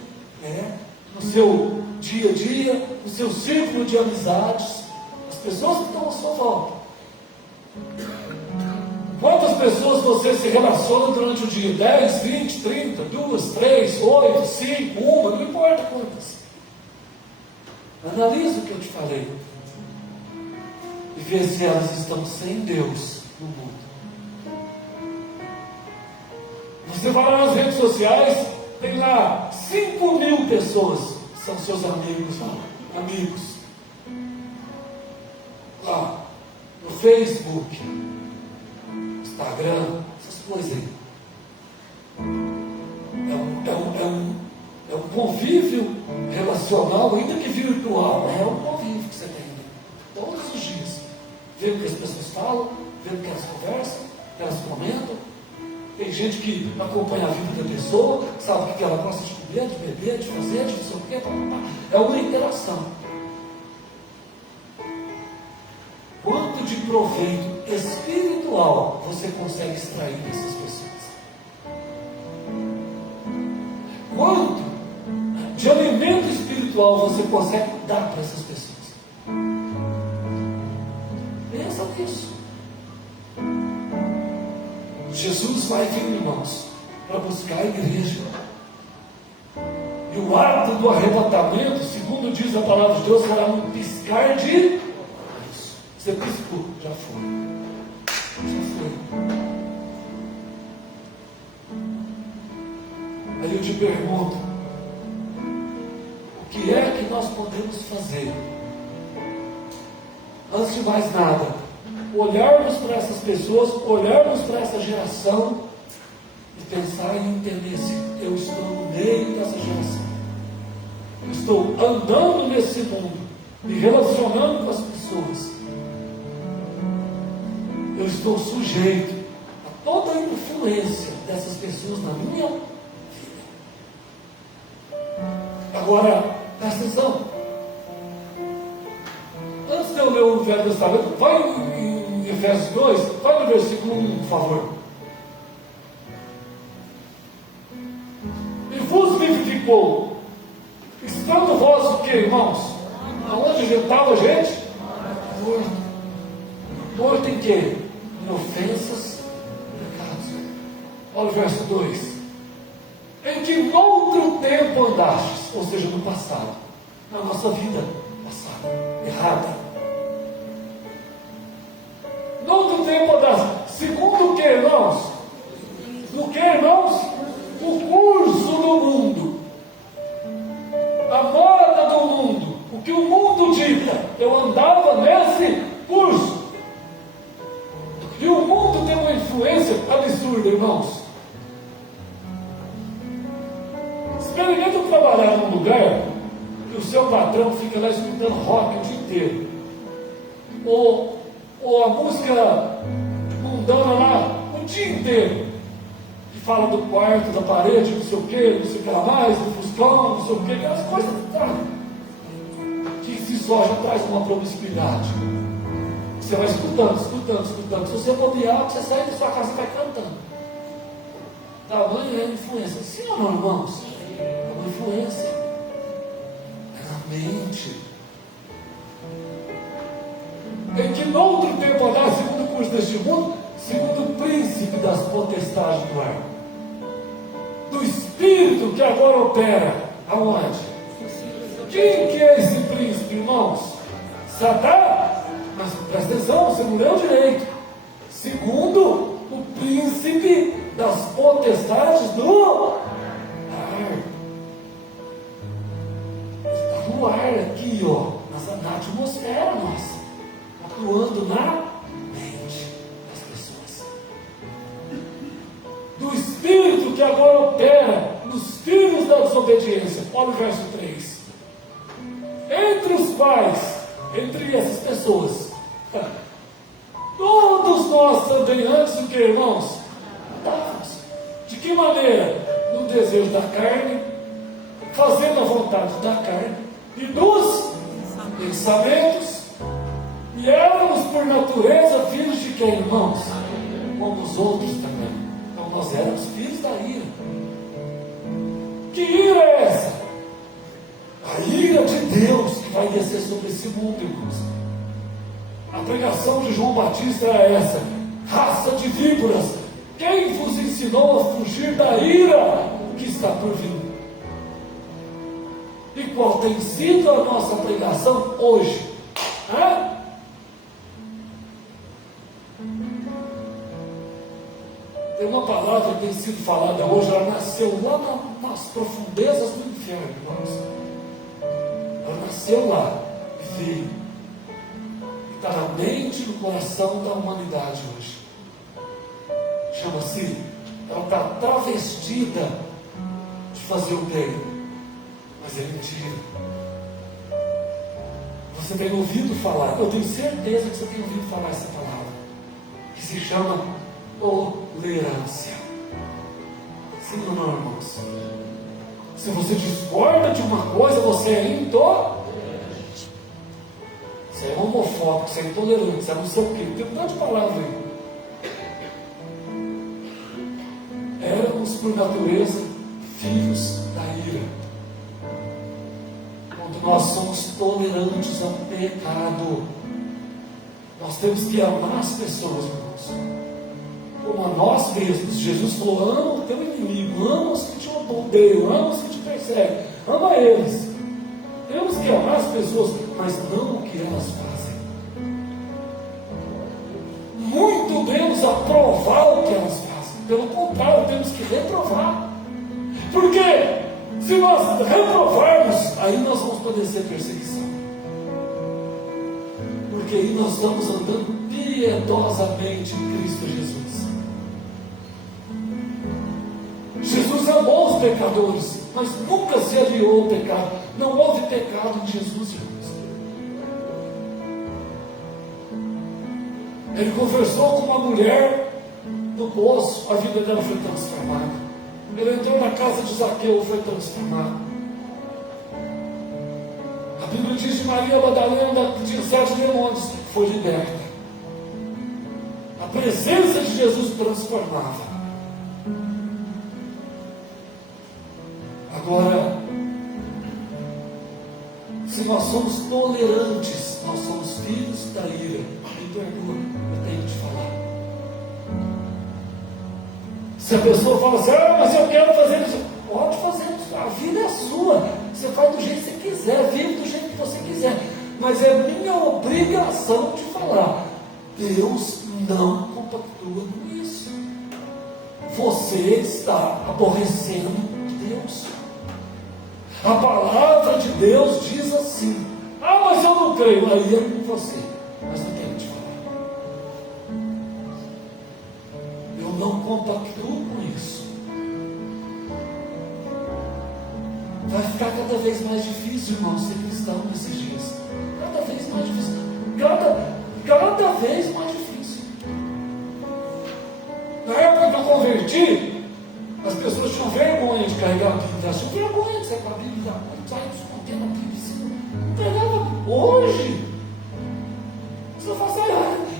no seu dia a dia, no seu círculo de amizades, as pessoas que estão à sua volta. Quantas pessoas você se relaciona durante o dia? 10, 20, 30, 2, 3, 8, 5, 1, não importa quantas. Analisa o que eu te falei. E vê se elas estão sem Deus no mundo. Você vai lá nas redes sociais, tem lá 5.000 pessoas que são seus amigos. Lá no Facebook, Instagram, essas coisas aí. É um convívio relacional, ainda que virtual. É um convívio que você tem todos os dias. Vendo o que as pessoas falam, vendo o que elas conversam, o que elas comentam. Tem gente que acompanha a vida da pessoa, sabe o que ela gosta de comer, de beber, de fazer, de não sei o quê. É uma interação. Quanto de proveito espiritual você consegue extrair dessas pessoas? Quanto de alimento espiritual você consegue dar para essas pessoas? Pensa nisso. Jesus vai vir, irmãos, para buscar a igreja. E o ato do arrebatamento, segundo diz a palavra de Deus, será um piscar de olhos. Você piscou, já foi. Já foi. Aí eu te pergunto, o que é que nós podemos fazer? Antes de mais nada, olharmos para essas pessoas, olharmos para essa geração e pensar e entender se eu estou no meio dessa geração. Eu estou andando nesse mundo, me relacionando com as pessoas. Eu estou sujeito a toda a influência dessas pessoas na minha vida. Agora, presta atenção. Antes de eu ler o Velho Testamento, vai em Efésios 2, vai no versículo 1, por favor. E vos vivificou, estando vós o que, irmãos? Aonde estava a gente? Morto. Morto em quê? Em ofensas e pecados. Olha o verso 2. Em que noutro tempo andastes, ou seja, no passado, na nossa vida passada, errada. Noutro tempo andastes, segundo o que, irmãos? O que, irmãos? O curso do mundo, a moda do mundo, o que o mundo dita. Eu andava nesse curso. E o mundo tem uma influência absurda, irmãos. Experimenta trabalhar num lugar que o seu patrão fica lá escutando rock o dia inteiro. Ou a música mundana lá o dia inteiro. E fala do quarto, da parede, não sei o que lá mais, do fuscão, não sei o que, aquelas coisas, sabe? Que se soja traz uma promiscuidade. Você vai escutando. Se você bobear, você sai da sua casa e vai cantando. Tamanho é influência. Sim ou não, irmãos? É uma influência. É na mente. Em que noutro tempo andar, segundo o curso deste mundo, segundo o príncipe das potestades do ar, do espírito que agora opera, aonde? Quem que é esse príncipe, irmãos? Satã? Mas presta atenção, você não leu direito. Segundo o príncipe das potestades do ar. Está no ar aqui, ó, na atmosfera nossa, atuando na mente das pessoas. Do espírito que agora opera nos filhos da desobediência. Olha o verso 3. Entre os quais, entre essas pessoas, todos nós também antes o que, irmãos? Andávamos. De que maneira? No desejo da carne, fazendo a vontade da carne e dos pensamentos, e éramos por natureza filhos de quem, irmãos? Como os outros também. Então nós éramos filhos da ira. Que ira é essa? A ira de Deus que vai descer sobre esse mundo, irmãos. A pregação de João Batista é essa: raça de víboras, quem vos ensinou a fugir da ira que está por vir? E qual tem sido a nossa pregação hoje? Tem uma palavra que tem sido falada hoje, ela nasceu lá nas profundezas do inferno, irmãos. Ela nasceu lá e veio. E está na mente e no coração da humanidade hoje. Chama-se, ela está travestida de fazer o bem, mas é mentira. Você tem ouvido falar, eu tenho certeza que você tem ouvido falar essa palavra, que se chama tolerância. Sim ou não, irmãos? Se você discorda de uma coisa, você é intolerante. Você é homofóbico, você é intolerante, você é não sei o quê. Tem um monte de palavra aí. Éramos por natureza filhos da ira. Quando nós somos tolerantes ao pecado, nós temos que amar as pessoas, irmãos, como a nós mesmos. Jesus falou: ama o teu inimigo, ama os que te odeiam, ama os que te perseguem, ama eles. Temos que amar as pessoas, mas não o que elas fazem. Muito menos aprovar o que elas fazem. Pelo contrário, temos que reprovar. Por quê? Se nós reprovarmos, aí nós vamos padecer perseguição. Porque aí nós estamos andando piedosamente em Cristo Jesus. Jesus amou os pecadores, mas nunca se aliou ao pecado. Não houve pecado em Jesus, irmãos. Ele conversou com uma mulher no poço, a vida dela foi transformada. Ele entrou na casa de Zaqueu, foi transformado. A Bíblia diz de Maria Madalena, que tinha 7 demônios, foi liberta. A presença de Jesus transformava. Agora, se nós somos tolerantes, nós somos filhos da ira. Me perdoa, eu tenho que te falar. Se a pessoa fala assim: mas eu quero fazer isso, pode fazer isso, a vida é sua, você faz do jeito que você quiser, vive do jeito que você quiser, mas é minha obrigação te falar: Deus não compactua com isso. Você está aborrecendo Deus. A palavra de Deus diz assim: mas eu não creio. Aí é com você, mas eu tenho que te falar. Eu não compactuo com isso. Vai ficar cada vez mais difícil, irmão, ser cristão nesses dias. Cada vez mais difícil. Cada vez mais difícil. Na época que eu converti, achou vergonha de sair com a Bíblia da mão, sai escondendo a Bíblia assim. Não pegava hoje. Você fala assim,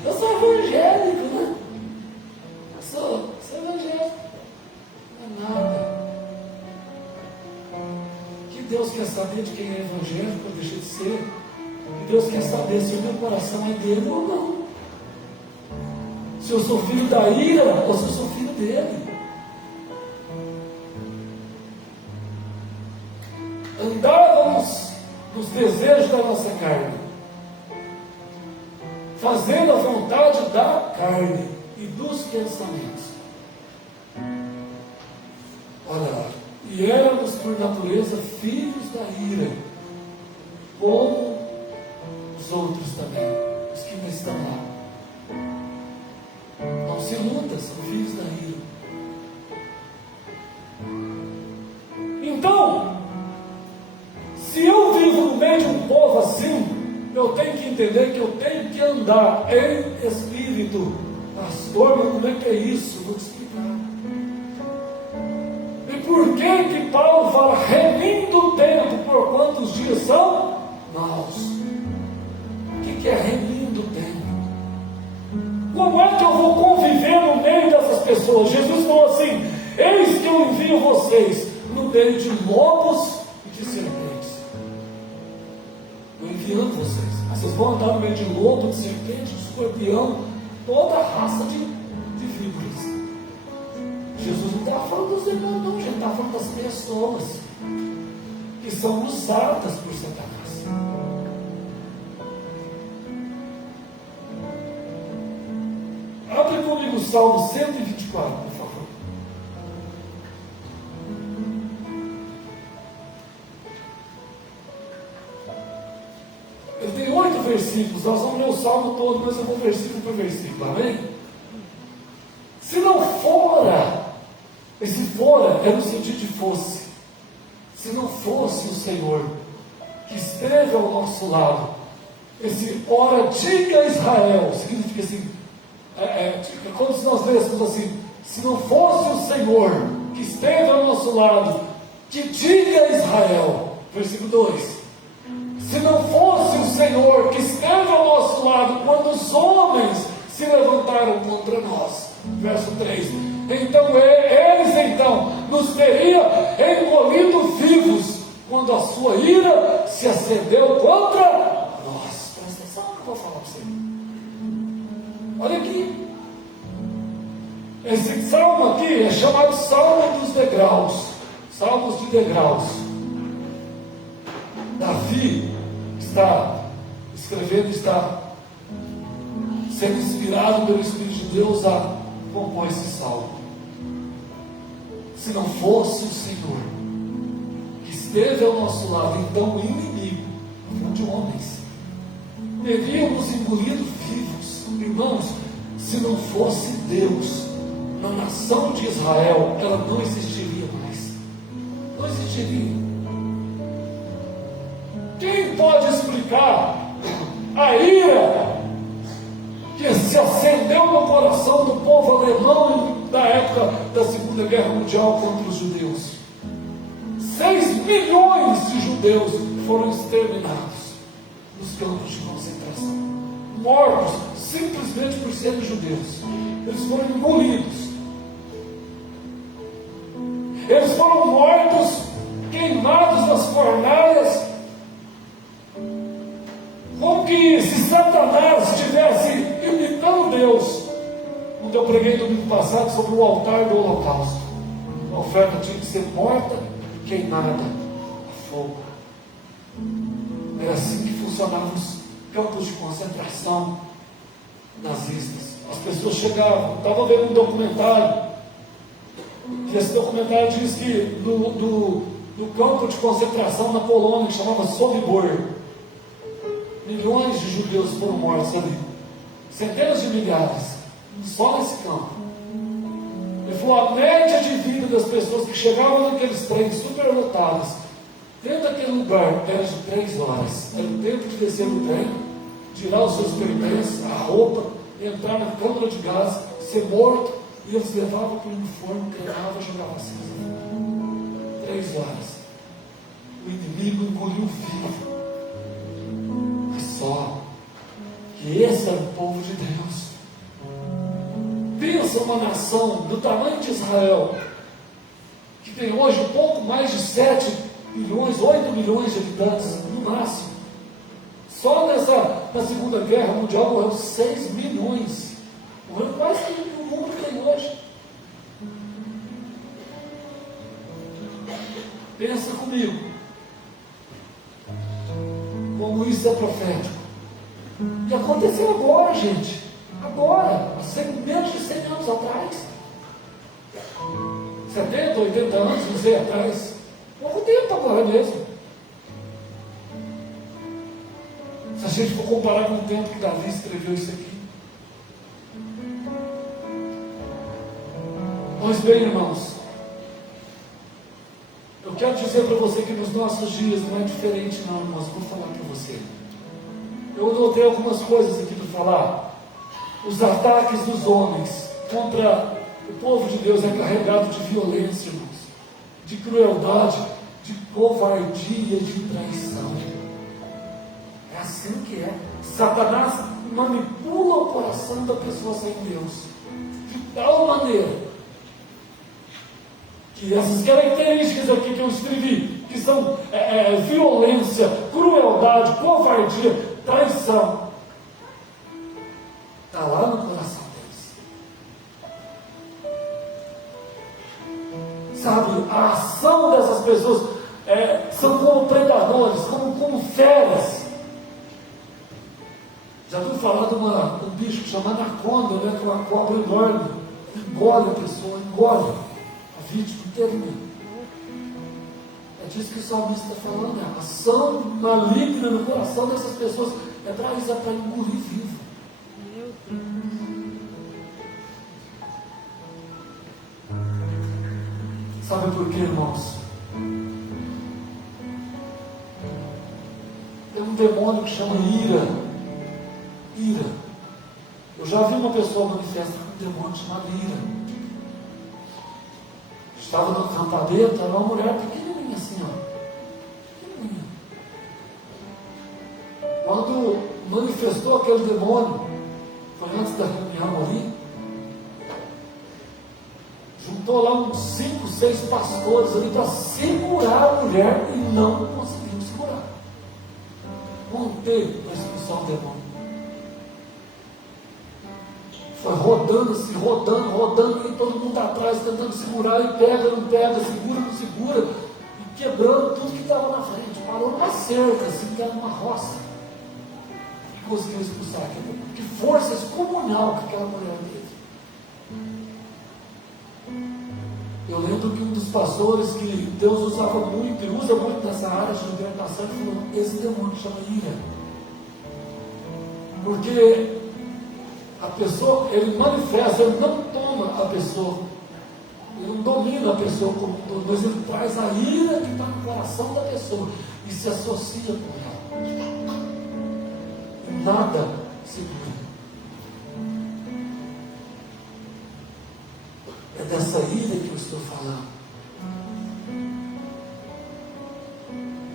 eu sou evangélico, né? Sou evangélico. Não é nada. Que Deus quer saber de quem é evangélico, ou deixa de ser. Que Deus quer saber se o meu coração é dele ou não. Se eu sou filho da ira ou se eu sou filho dele. Andávamos nos desejos da nossa carne, fazendo a vontade da carne e dos pensamentos. Olha lá. E éramos por natureza filhos da ira, como os outros também, os que não estão lá. Não se iluda, são filhos da ira. Então, se eu vivo no meio de um povo assim, eu tenho que entender que eu tenho que andar em espírito. Pastor, mas como é que é isso? Vou te explicar. E por que Paulo fala remindo o tempo, por quantos dias são maus? O que é remindo o tempo? Como é que eu vou conviver no meio dessas pessoas? Jesus falou assim: eis que eu envio vocês no meio de lobos e de serpentes. Estou enviando vocês. Mas vocês vão andar no meio de lobo, de serpente, de escorpião, toda a raça de víboras. Jesus não estava falando dos demônios, não. Jesus estava falando das pessoas que são usadas por Satanás. Abre comigo o Salmo 124, por favor. Ele tem 8 versículos. Nós vamos ler o Salmo todo, mas eu vou versículo por versículo. Amém? Se não fora, esse fora é no sentido de fosse. Se não fosse o Senhor que esteve ao nosso lado, esse ora diga Israel, significa assim, como se nós lêssemos assim: se não fosse o Senhor que esteve ao nosso lado, que diga Israel. Versículo 2: se não fosse o Senhor que esteve ao nosso lado quando os homens se levantaram contra nós. Verso 3: então eles nos teria engolido vivos quando a sua ira se acendeu contra nós. Presta atenção no que eu vou falar para você. Olha aqui. Esse salmo aqui é chamado Salmo dos Degraus. Salmos de degraus. Davi está escrevendo, está sendo inspirado pelo Espírito de Deus a compor esse salmo. Se não fosse o Senhor que esteve ao nosso lado, então o inimigo, de homens, teriam nos engolido vivos. Irmãos, se não fosse Deus na nação de Israel, ela não existiria mais. Não existiria. Quem pode explicar a ira que se acendeu no coração do povo alemão na época da Segunda Guerra Mundial contra os judeus? 6 milhões de judeus foram exterminados nos campos de concentração, mortos simplesmente por serem judeus. Eles foram engolidos, eles foram mortos, queimados nas fornalhas, como que se Satanás estivesse imitando Deus. Quando eu preguei domingo passado sobre o altar do holocausto, a oferta tinha que ser morta e queimada a fogo. Era assim que funcionavam os campos de concentração nazistas. As pessoas chegavam. Estava vendo um documentário, e esse documentário diz que do campo de concentração na Polônia, que chamava Sobibor, milhões de judeus foram mortos ali, centenas de milhares, só nesse campo. Ele falou: a média de vida das pessoas que chegavam naqueles trens superlotados, dentro daquele lugar, era de 3 horas. Era o tempo de descer no trem, tirar os seus pertences, a roupa, entrar na câmara de gás, ser morto, e eles levavam para o uniforme, cremavam e jogavam cinza. 3 horas. O inimigo engoliu vivo. Mas só que esse era o povo de Deus. Pensa uma nação do tamanho de Israel, que tem hoje um pouco mais de 7 milhões, 8 milhões de habitantes, no máximo. Só na Segunda Guerra Mundial morreu 6 milhões. Morreu quase todo mundo que tem hoje. Pensa comigo. Como isso é profético. E aconteceu agora, gente. Agora, menos de 100 anos atrás. 70, 80 anos, não sei, atrás. Pouco tempo agora mesmo. Se a gente for comparar com o tempo que Davi escreveu isso aqui. Pois bem, irmãos, eu quero dizer para você que nos nossos dias não é diferente não, irmãos. Vou falar para você. Eu anotei algumas coisas aqui para falar. Os ataques dos homens contra o povo de Deus é carregado de violência, irmãos, de crueldade, de covardia, de traição. É assim que é. Satanás manipula o coração da pessoa sem Deus de tal maneira que essas características aqui que eu escrevi, que são violência, crueldade, covardia, traição, está lá no coração deles. Sabe, a ação dessas pessoas são como predadores, como feras. Já ouviu falar de um bicho que chama anaconda, né? Que é uma cobra enorme, engole a pessoa, engole a vítima inteirinha. É disso que o salmista está falando, né? A ação maligna no coração dessas pessoas é para engolir vivo. Meu Deus. Sabe por quê, irmãos? Tem um demônio que chama ira. Ira. Eu já vi uma pessoa manifesta com um demônio chamado ira. Estava no acampamento, era uma mulher pequenininha assim, ó. Pequenininha. Quando manifestou aquele demônio, foi antes da reunião ali, juntou lá uns 5, 6 pastores ali para segurar a mulher e não conseguiram segurar. Montei para expulsar o demônio. Foi rodando assim, rodando, e todo mundo atrás tentando segurar, e pega, não pega, segura, não segura, e quebrando tudo que estava na frente. Parou numa cerca, assim, que era uma roça. E conseguiu expulsar aquilo. Que força excomunal que aquela mulher teve. Eu lembro que um dos pastores que Deus usava muito, e usa muito nessa área de libertação, ele falou: esse demônio chama ira. Porque a pessoa, ele manifesta, ele não toma a pessoa, ele não domina a pessoa como um todo, mas ele traz a ira que está no coração da pessoa e se associa com ela. E nada segura. É dessa ira que eu estou falando.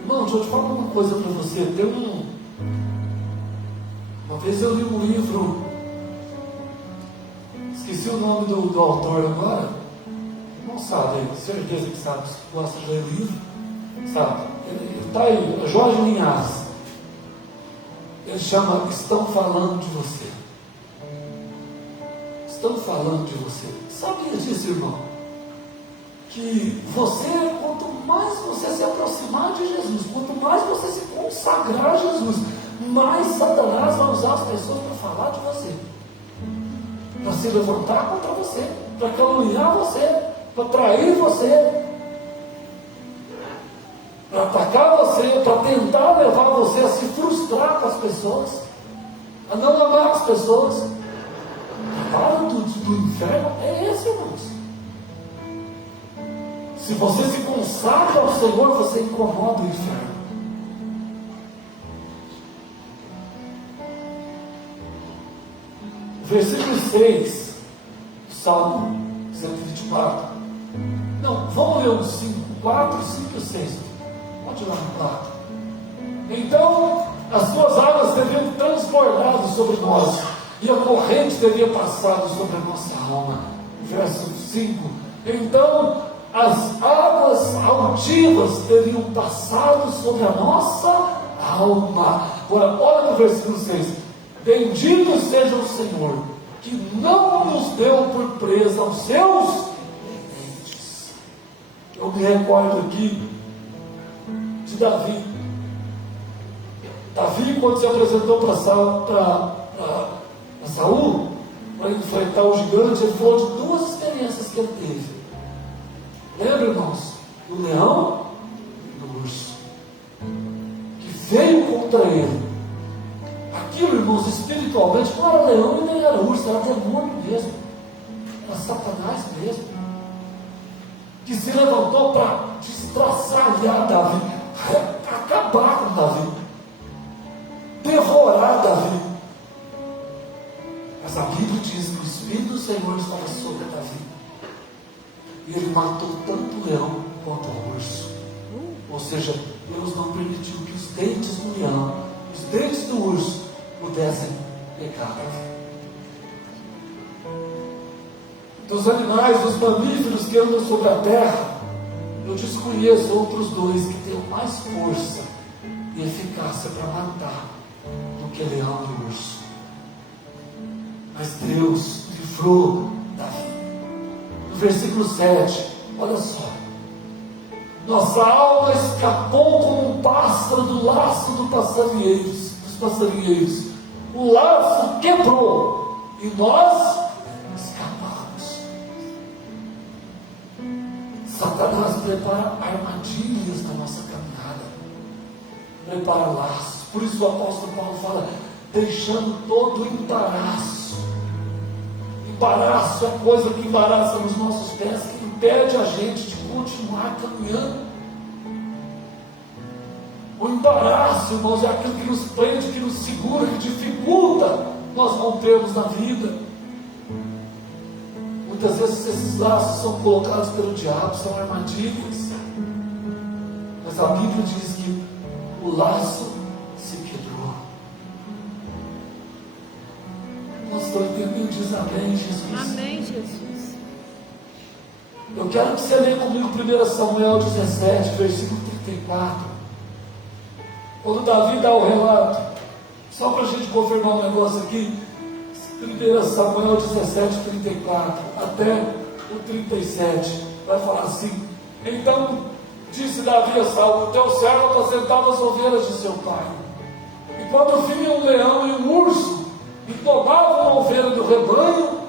Irmão, deixa eu te falar uma coisa para você. Uma vez eu li um livro, esqueci o nome do autor agora. Não sabe, certeza que sabe, se gosta de ler livro, sabe? Ele está aí, Jorge Linhares. Ele chama Estão Falando de Você. Estão falando de você. Sabia disso, irmão? Que você, quanto mais você se aproximar de Jesus, quanto mais você se consagrar a Jesus, mais Satanás vai usar as pessoas para falar de você, para se levantar contra você, para caluniar você, para trair você, para atacar você, para tentar levar você a se frustrar com as pessoas, a não amar as pessoas. Para do inferno é esse, irmãos. Se você se consagra ao Senhor, você incomoda o inferno. Versículo 6, Salmo 124. Não, vamos ler o 5. 4, 5 e 6. Pode ir lá no 4. Então, as suas águas teriam transbordado sobre nós, e a corrente teria passado sobre a nossa alma. Verso 5. Então, as águas altivas teriam passado sobre a nossa alma. Agora, olha no versículo 6. Bendito seja o Senhor, que não nos deu por presa aos seus dentes. Eu me recordo aqui de Davi. Davi, quando se apresentou para Saul, para enfrentar o gigante, ele falou de duas experiências que ele teve. Lembra, irmãos? Do leão e do urso, que veio contra ele. Aquilo, irmãos, espiritualmente, não era leão e nem era urso, era demônio mesmo. Era Satanás mesmo. Que se levantou para destraçalhar Davi, acabar com Davi, devorar Davi. Mas a Bíblia diz que o Espírito do Senhor estava sobre Davi. E ele matou tanto o leão quanto o urso. Ou seja, Deus não permitiu que os dentes do leão, os dentes do urso, pudessem pecar Davi. Dos animais, dos mamíferos que andam sobre a terra, eu desconheço outros dois que tenham mais força e eficácia para matar do que leão e urso. Mas Deus livrou Davi. No versículo 7, olha só. Nossa alma escapou como um pássaro do laço dos passarinheiros. O laço quebrou e nós escapamos. Satanás prepara armadilhas na nossa caminhada, prepara laços. Por isso o apóstolo Paulo fala, deixando todo o embaraço. Embaraço é coisa que embaraça nos nossos pés, que impede a gente de continuar caminhando. O embaraço, irmãos, é aquilo que nos prende, que nos segura, que dificulta nós rompermos na vida. Muitas vezes esses laços são colocados pelo diabo, são armadilhas. Mas a Bíblia diz que o laço se quebrou. Nós estamos entendendo, diz amém, Jesus. Amém, Jesus. Eu quero que você leia comigo 1 Samuel 17, versículo 34. Quando Davi dá o relato, só para a gente confirmar um negócio aqui, 1 Samuel 17, 34 até o 37, vai falar assim: então disse Davi a Saul, teu servo apacentava as ovelhas de seu pai, e quando vinha um leão e um urso e tomavam uma ovelha do rebanho,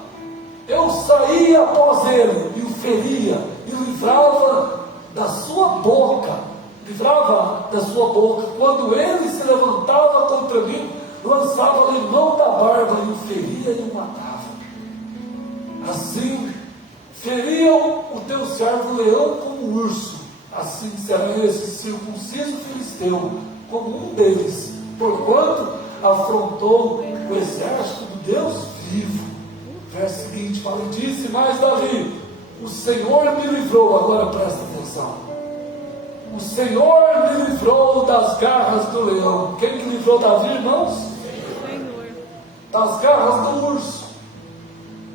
eu saía após ele e o feria e livrava da sua boca. Quando ele se levantava contra mim, lançava-lhe mão da barba e o feria e o matava. Assim feriam o teu servo leão como um urso, assim será esse circunciso filisteu como um deles, porquanto afrontou o exército do Deus vivo. Verso seguinte fala, disse mais Davi, o Senhor me livrou. Agora presta atenção. O Senhor me livrou das garras do leão. Quem que livrou Davi, irmãos? Senhor. Das garras do urso.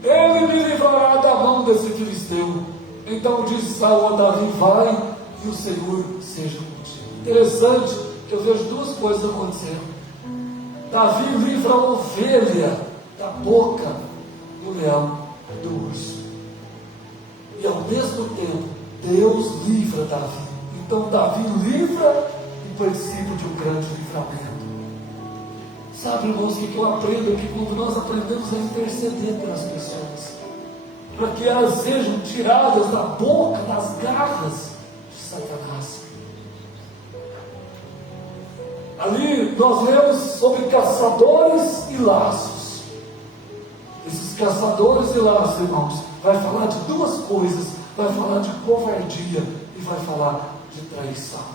Ele me livrará da mão desse filisteu. Então disse Saul a Davi, vai e o Senhor seja contigo. Interessante que eu vejo duas coisas acontecendo. Davi livra a ovelha da boca do leão e do urso. E ao mesmo tempo, Deus livra Davi. Então Davi livra e participa de um grande livramento. Sabe, irmãos, o que eu aprendo aqui? Quando nós aprendemos a interceder pelas pessoas, para que elas sejam tiradas da boca, das garras de Satanás. Ali nós lemos sobre caçadores e laços. Esses caçadores e laços, irmãos, vai falar de duas coisas. Vai falar de covardia e vai falar de traição.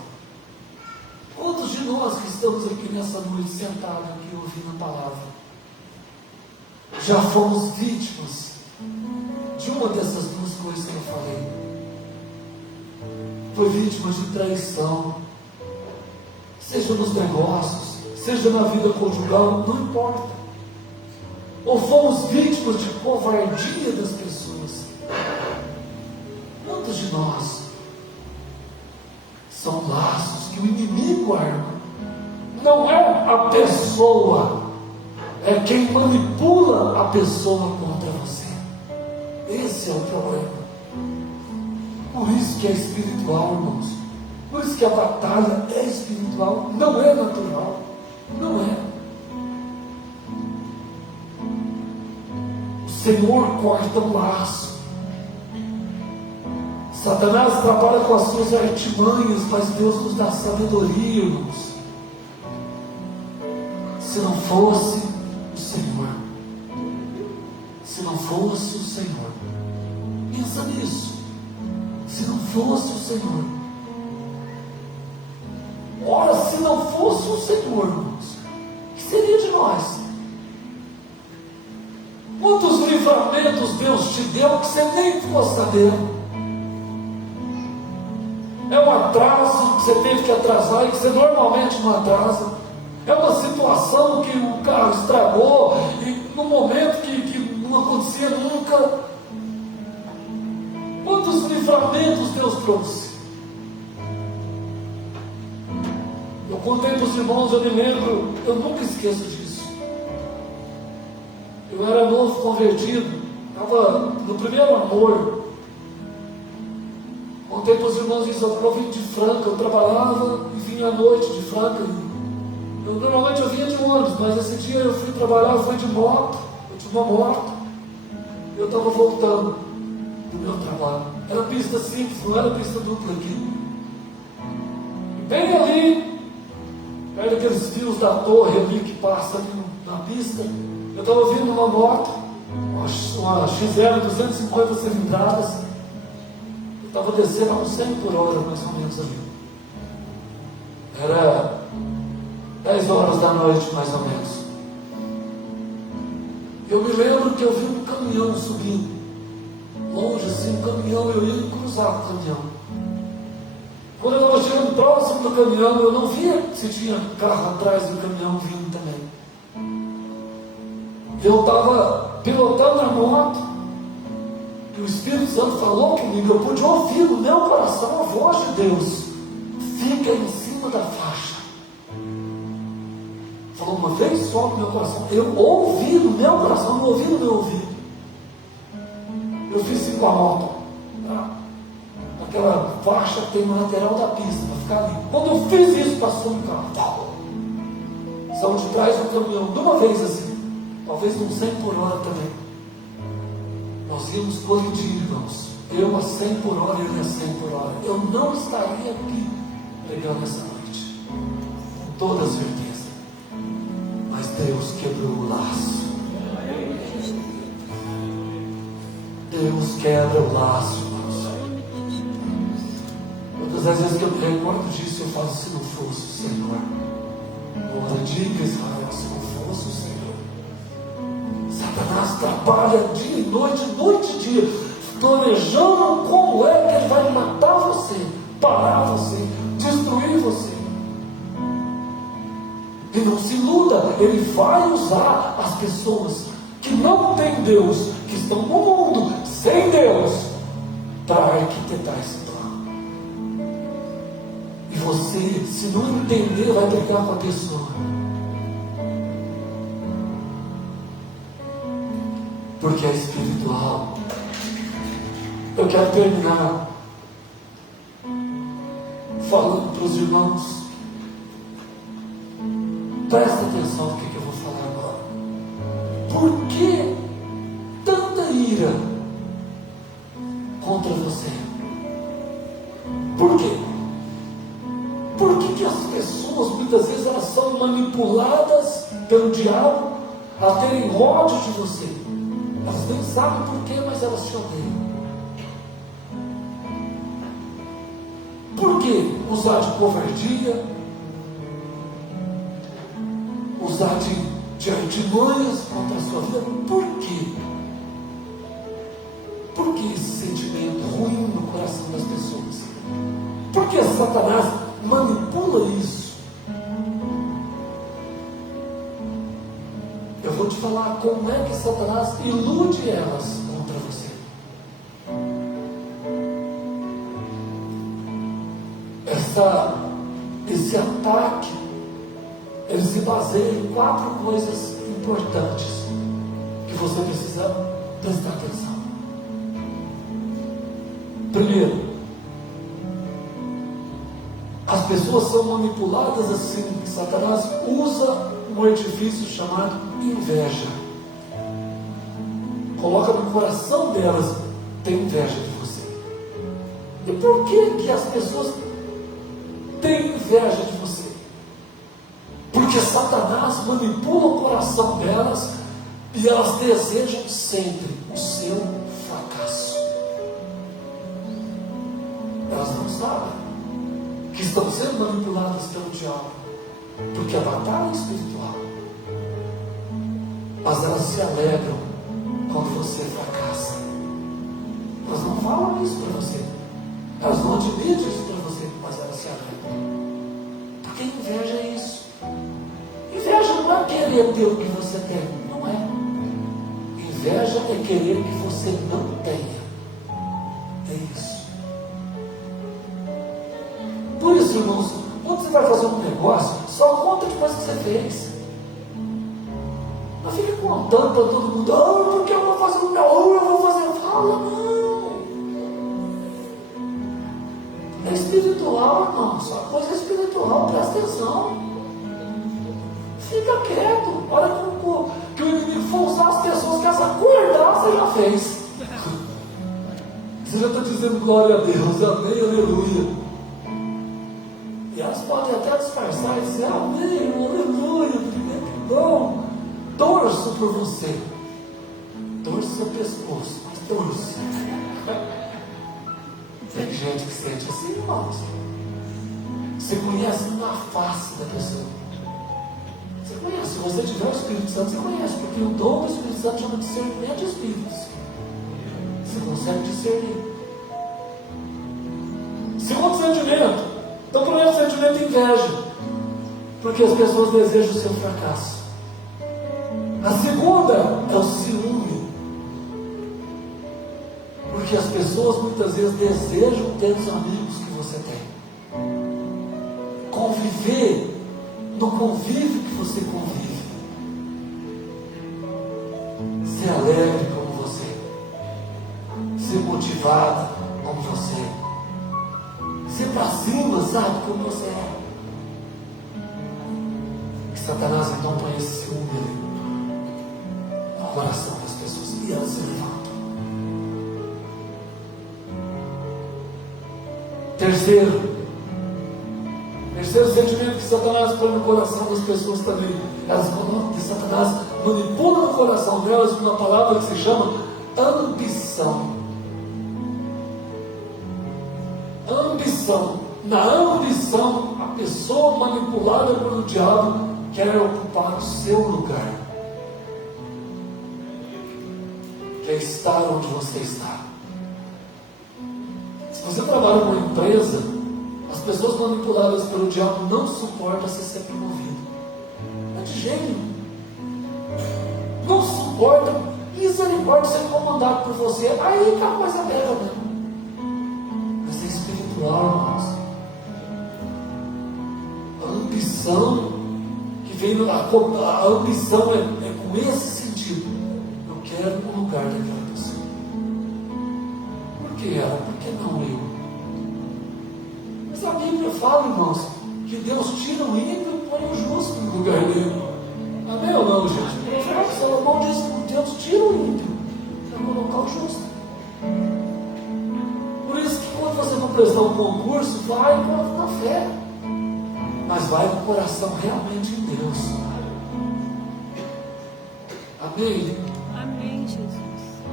Quantos de nós que estamos aqui nessa noite sentados aqui ouvindo a palavra já fomos vítimas de uma dessas duas coisas que eu falei? foi vítima de traição, seja nos negócios, seja na vida conjugal, não importa. Ou fomos vítimas de covardia das pessoas. Quantos de nós são laços que o inimigo arma? Não é a pessoa, é quem manipula a pessoa contra você. Esse é o problema. Por isso que é espiritual, irmãos. Por isso que a batalha é espiritual, não é natural. Não é. O Senhor corta o laço. Satanás trabalha com as suas artimanhas, mas Deus nos dá sabedoria, irmãos. Se não fosse o Senhor, se não fosse o Senhor, pensa nisso. Se não fosse o Senhor, ora, se não fosse o Senhor, irmãos, o que seria de nós? Quantos livramentos Deus te deu que você nem ficou sabendo? É um atraso que você teve que atrasar e que você normalmente não atrasa. É uma situação que o carro estragou e num momento que não acontecia nunca. Quantos livramentos Deus trouxe? Eu contei para os irmãos, eu me lembro, eu nunca esqueço disso. Eu era novo convertido, estava no primeiro amor. Contei para os irmãos isso, eu vim de Franca, eu trabalhava e vinha à noite de Franca. Normalmente eu vinha de ônibus, mas esse dia eu fui trabalhar, eu fui de moto, eu tinha uma moto. Eu estava voltando do meu trabalho. Era pista simples, não era pista dupla aqui. E bem ali, perto daqueles fios da torre ali que passa ali na pista, eu estava vindo uma moto, uma XL 250 cilindradas. Eu estava descendo a uns 100 por hora, mais ou menos ali. Era 10 horas da noite, mais ou menos. Eu me lembro que eu vi um caminhão subindo. Longe assim, um caminhão, eu ia cruzar o caminhão. Quando eu estava chegando próximo do caminhão, eu não via se tinha carro atrás do caminhão vindo também. Eu estava pilotando a moto, e o Espírito Santo falou comigo, eu pude ouvir no meu coração a voz de Deus. Fica em cima da faixa. Falou uma vez só no meu coração. Eu ouvi no meu coração, não ouvi no meu ouvido. Eu fiz assim com a moto, tá? Aquela faixa que tem no lateral da pista, para ficar ali. Quando eu fiz isso, passou um carro. Saiu de trás do caminhão, de uma vez assim, talvez uns 100 por hora também. Nós íamos colidir, irmãos. Eu a 100 por hora e ele a 100 por hora. Eu não estaria aqui pregando essa noite, com toda certeza. Mas Deus quebrou o laço. Deus quebra o laço, irmãos. Todas as vezes que eu me recordo disso, eu falo, se não fosse o Senhor. Ora, diga Israel, se não fosse o Senhor. Satanás trabalha dia e noite e dia, planejando como é que ele vai matar você, parar você, destruir você. E não se iluda, ele vai usar as pessoas que não têm Deus, que estão no mundo sem Deus, para arquitetar esse plano. E você, se não entender, vai brigar com a pessoa. Porque é espiritual. Eu quero terminar falando para os irmãos. Presta atenção no que eu vou falar agora. Por que tanta ira contra você? Por quê? Por que as pessoas, muitas vezes, elas são manipuladas pelo diabo a terem ódio de você? Elas nem sabem por quê, mas elas te odeiam. Por que usar de covardia? Usar de artimanhas contra a sua vida? Por quê? Por que esse sentimento ruim no coração das pessoas? Satanás manipula isso? Eu vou te falar como é que Satanás ilude elas contra você. Esse ataque, ele se baseia em 4 coisas importantes que você precisa prestar atenção. Primeiro, as pessoas são manipuladas assim. Satanás usa um artifício chamado inveja. Coloca no coração delas, tem inveja de você. E por que as pessoas têm inveja de você? Porque Satanás manipula o coração delas e elas desejam sempre o seu fracasso. Elas não sabem que estão sendo manipuladas pelo diabo, porque a batalha é espiritual. Mas elas se alegram quando você fracassa. Elas não falam isso para você, elas não admitem isso para você, mas elas se alegram. Porque inveja é isso. Inveja não é querer ter o que você tem, não é. Inveja é querer que você não tenha. É isso. Por isso, irmãos, quando você vai fazer um negócio, só conta depois que você fez. Não fica contando para todo mundo, porque eu vou fazer um negócio, eu vou fazer. Fala, não. É espiritual, irmãos. A coisa é espiritual, presta atenção. Fica quieto. Olha que o inimigo for usar as pessoas que elas acordar, você já fez. Você já está dizendo glória a Deus, amém, aleluia. E elas podem até disfarçar e dizer, amém, aleluia, que bom. Torço por você. Torço seu pescoço, mas torço. Tem gente que sente assim, irmãos. Você conhece na face da pessoa. Você conhece, se você tiver o Espírito Santo, você conhece, porque o dom do Espírito Santo chama discernimento de espíritos. Você consegue discernir. Segundo sentimento. Então, o primeiro sentimento é inveja, porque as pessoas desejam o seu fracasso. A segunda é o ciúme, porque as pessoas muitas vezes desejam ter os amigos que você tem, conviver no convívio que você convive, ser alegre como você, ser motivada como você, ser pra cima, sabe, como você é. E Satanás então põe esse ciúme no coração das pessoas e elas se levantam. Terceiro sentimento que Satanás põe no coração das pessoas também. Elas colocam que Satanás manipula no coração delas uma palavra que se chama ambição. Ambição. Na ambição, a pessoa manipulada pelo diabo quer ocupar o seu lugar, quer estar onde você está. Se você trabalha numa empresa, as pessoas manipuladas pelo diabo não suportam você ser promovido. Não é de jeito. Não suportam misericórdia ser comandado por você. Aí que a coisa pega mesmo. Mas é espiritual, irmãos. A ambição que vem, a ambição é com esse sentido. Eu quero o lugar daquela pessoa. Por que ela? Por que não eu? Mas a Bíblia fala, irmãos, que Deus tira o ímpio e põe o justo no lugar dele. Amém ou não, gente? O profeta Salomão diz que Deus tira o ímpio para colocar o justo. Por isso que quando você for prestar um concurso, vai com a fé, mas vai com o coração realmente em Deus. Amém? Amém, Jesus.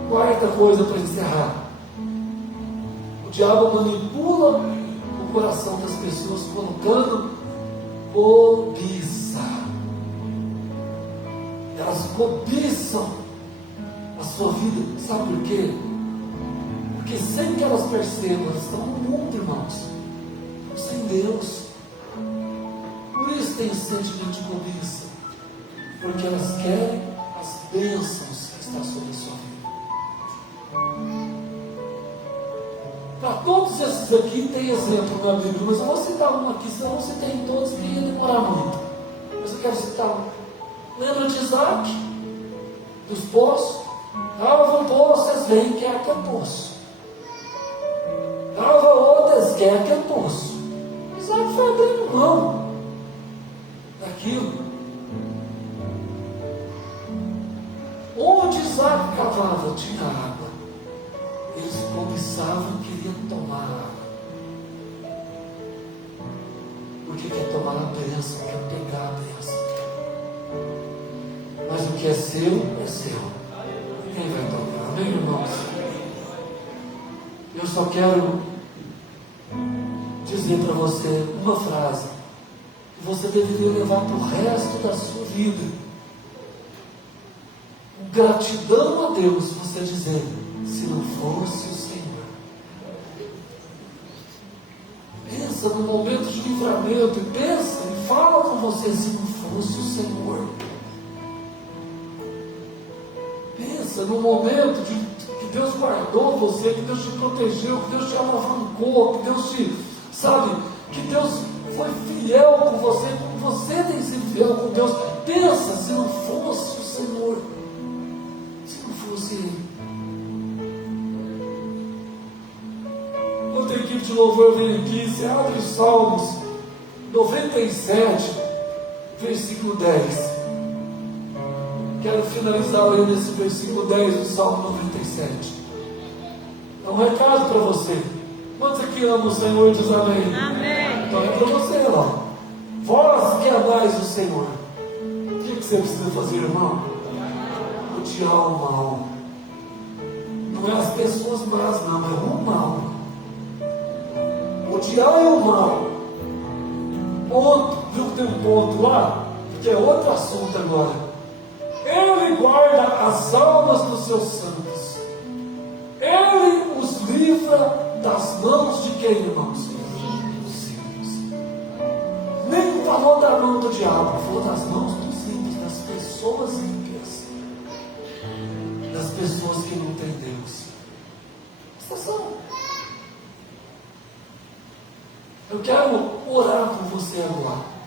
Quarta coisa para encerrar. O diabo manipula o coração das pessoas colocando cobiça. Elas cobiçam a sua vida. Sabe por quê? Porque sem que elas percebam, elas estão no mundo, irmãos. sem Deus. Por isso tem esse sentimento de cobiça, porque elas querem as bênçãos que estão sobre a sua vida. Para todos esses aqui tem exemplo na Bíblia, mas eu vou citar um aqui, senão eu citei em todos que ia demorar muito. Mas eu quero citar um. Lembra de Isaac? Dos poços? Cava um poço, vocês veem que é aquele poço. Cava outras, que é aquele poço. Isaac foi abrindo mão daquilo. Onde Isaac cavava tinha água. Eles cobiçavam, queriam tomar água. Porque quer tomar a bênção, quer pegar a bênção. Mas o que é seu, é seu. Ninguém vai tocar, amém, irmãos? Eu só quero dizer para você uma frase que você deveria levar para o resto da sua vida. Gratidão a Deus, você dizer, se não fosse o Senhor. Pensa no momento de livramento, e pensa e fala com você, se não fosse o Senhor. Pensa no momento que Deus guardou você, que Deus te protegeu, que Deus te alavancou, que Deus te, sabe, que Deus foi fiel com você, como você tem sido fiel com Deus. Pensa, se não fosse o Senhor, se não fosse Ele. Quando a equipe de louvor vem aqui, você abre os Salmos 97, versículo 10. Quero finalizar lendo esse versículo 10 do Salmo 97. É um recado para você. Quantos aqui amam o Senhor diz amém? Amém. Então é para você, ó. Vós que amais o Senhor. O que você precisa fazer, irmão? Odiar o mal. Não é as pessoas más, não, é o mal. Odiar é o mal. Ponto. Viu que tem um ponto lá? Porque é outro assunto agora. Ele guarda as almas dos seus santos. Ele os livra das mãos de quem, irmãos? Dos ímpios. Nem falou da mão do diabo, falou das mãos dos ímpios, das pessoas ímpias, das pessoas que não têm Deus. Presta atenção. Eu quero orar por você agora.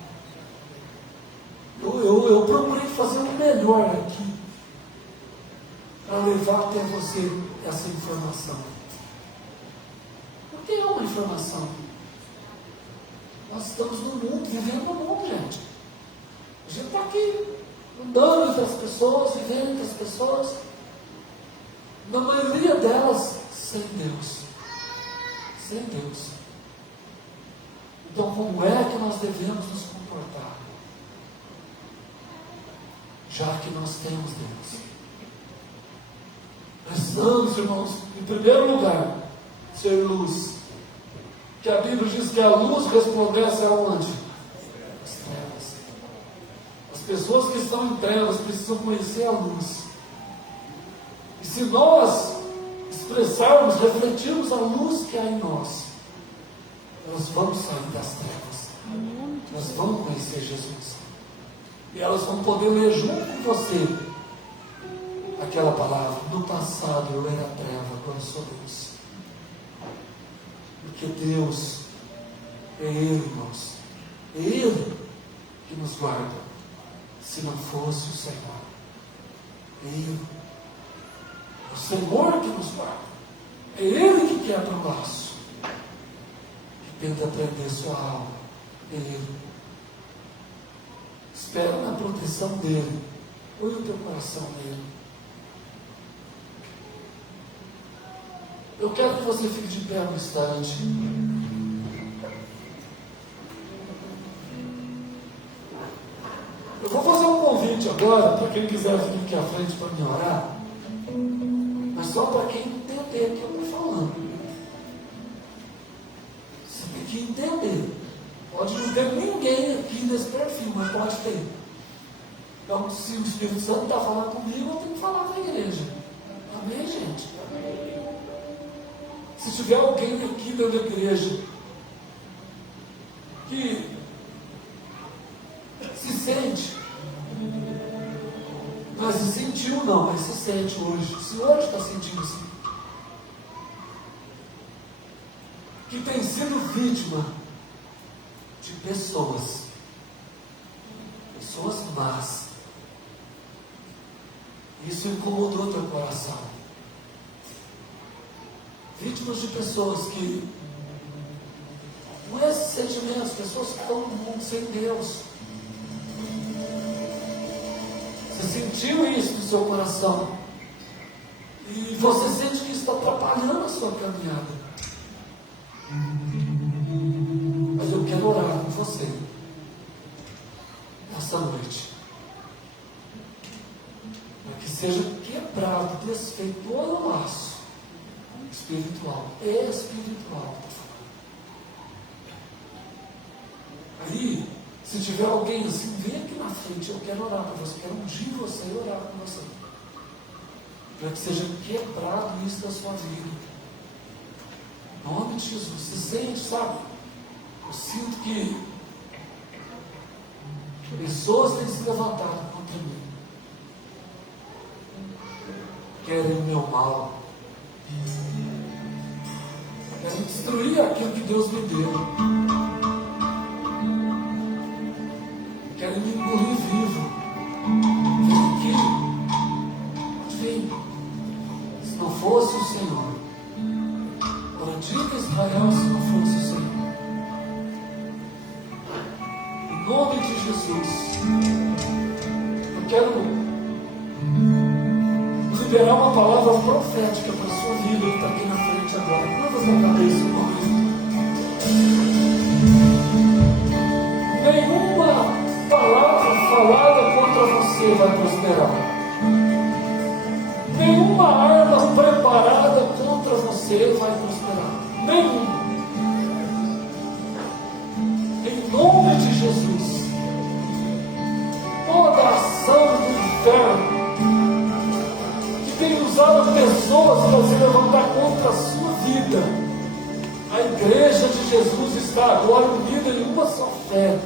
Eu procurei fazer o melhor aqui para levar até você essa informação. Porque é uma informação. Nós estamos no mundo, vivendo no mundo, gente. A gente está aqui, andando entre as pessoas, vivendo entre as pessoas. Na maioria delas, sem Deus. Sem Deus. Então, como é que nós devemos nos comportar? Já que nós temos Deus. Precisamos, irmãos, em primeiro lugar, ser luz. Que a Bíblia diz que a luz resplandece aonde? As trevas. As pessoas que estão em trevas precisam conhecer a luz. E se nós expressarmos, refletirmos a luz que há em nós, elas vão sair das trevas. Elas vão conhecer Jesus. E elas vão poder ler junto com você aquela palavra. No passado eu era treva, agora eu sou luz. Porque Deus é Ele, irmãos. É Ele que nos guarda. Se não fosse o Senhor. É Ele. É o Senhor que nos guarda. É Ele que quebra o laço. Que tenta prender sua alma. É Ele. Espera na proteção dEle. Põe o teu coração nele. Eu quero que você fique de pé um instante. Eu vou fazer um convite agora, para quem quiser vir aqui à frente para me orar, mas só para quem entender o que eu estou falando. Você tem que entender. Pode não ter ninguém aqui nesse perfil, mas pode ter. Então, se o Espírito Santo está falando comigo, eu tenho que falar com a igreja. Amém, gente? Se tiver alguém aqui dentro da igreja hoje, se hoje está sentindo assim, que tem sido vítima de pessoas más, isso incomodou teu coração. Vítimas de pessoas que, com esses sentimentos, pessoas que estão no mundo sem Deus. Você sentiu isso no seu coração e você sente que isso está atrapalhando a sua caminhada. Mas eu quero orar com você nessa noite, para que seja quebrado, desfeito todo o laço espiritual. Aí, se tiver alguém assim, vem aqui na frente, eu quero orar para você, quero ungir você e orar com você, para que seja quebrado isso da sua vida. Em nome de Jesus. Você sente, sabe? Eu sinto que pessoas têm se levantado contra mim, querem o meu mal, querem destruir aquilo que Deus me deu, querem me engolir vivo. Vem aqui, vem. Se não fosse o Senhor, ora, diga a Israel, se não fosse o Senhor. Em nome de Jesus, eu quero liberar uma palavra profética para a sua vida que está aqui na frente agora. Curva sua cabeça um momento. Nenhuma palavra falada contra você vai prosperar. Nenhuma arma preparada contra você vai prosperar. Nenhuma. Em nome de Jesus, toda ação do inferno que tem usado pessoas para se levantar contra a sua vida, a igreja de Jesus está agora unida em uma só fé,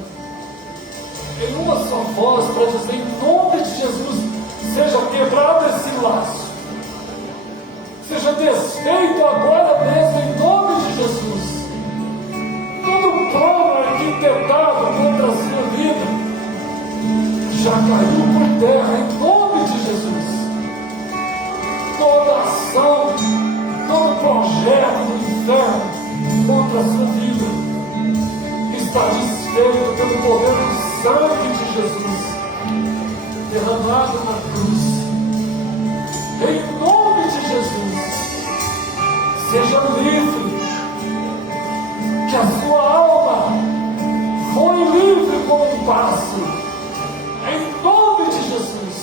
em uma só voz, para dizer: em nome de Jesus, seja quebrado esse laço, seja desfeito agora mesmo, em nome de Jesus. Todo plano arquitetado contra a sua vida já caiu por terra, em nome de Jesus. Toda ação, todo projeto do inferno contra a sua vida está desfeito pelo poder do sangue de Jesus derramado na cruz. Em nome de Jesus, seja livre, que a sua alma foi livre como um pássaro. Em nome de Jesus.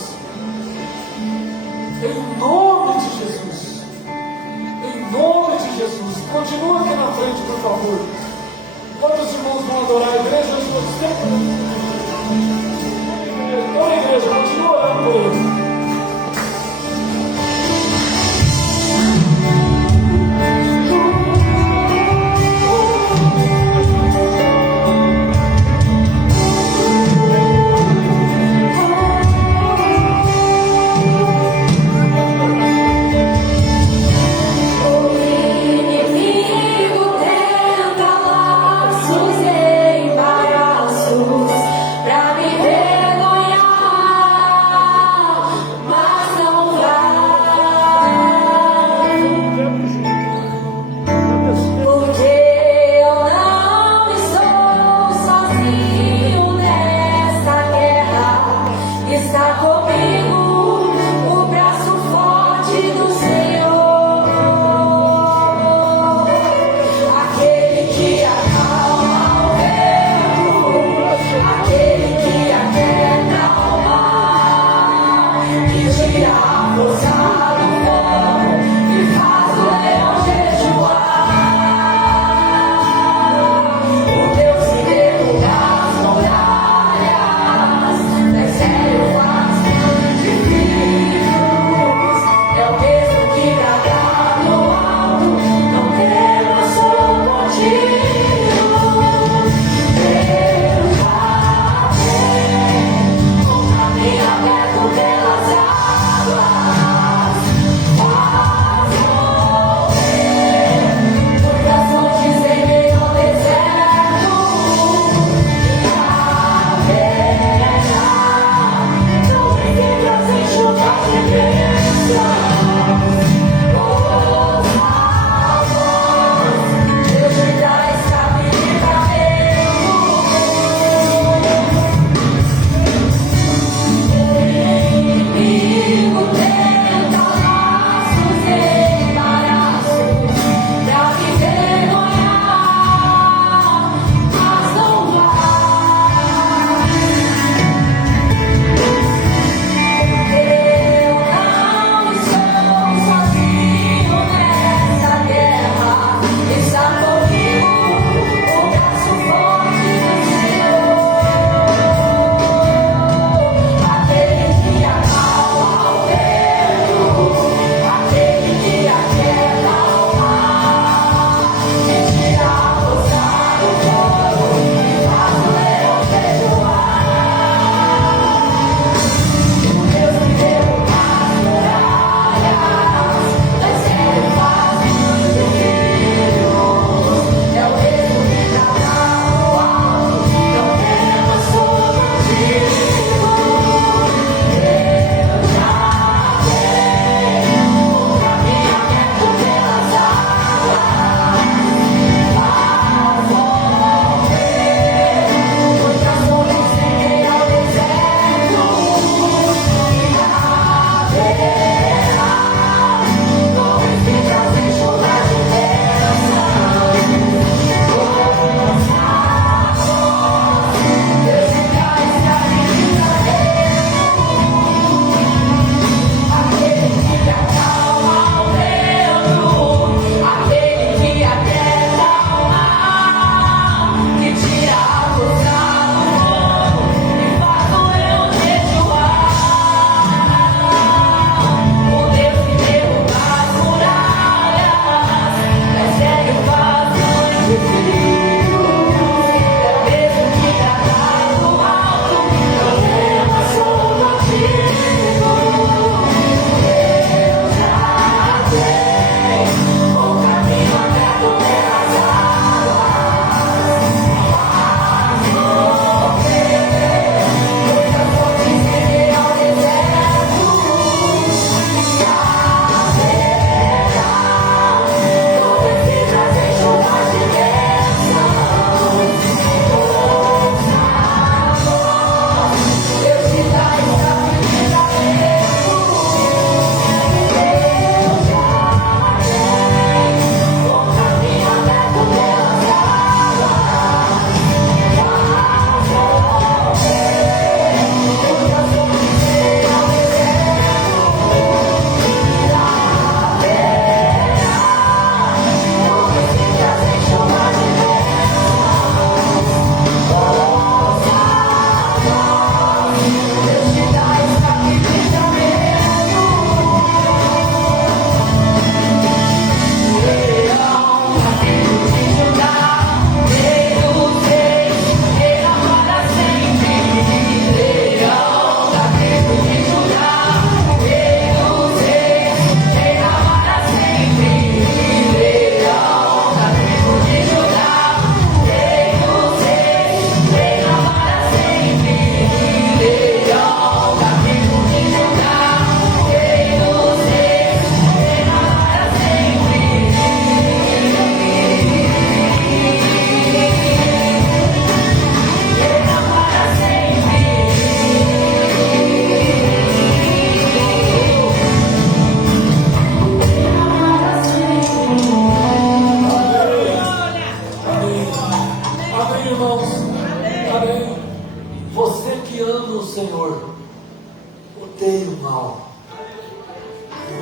Em nome de Jesus. Em nome de Jesus. Continua aqui na frente, por favor. Quantos irmãos vão adorar a igreja? Eu estou sempre. Toda a igreja, continua orando por ele. Pra me vergonhar,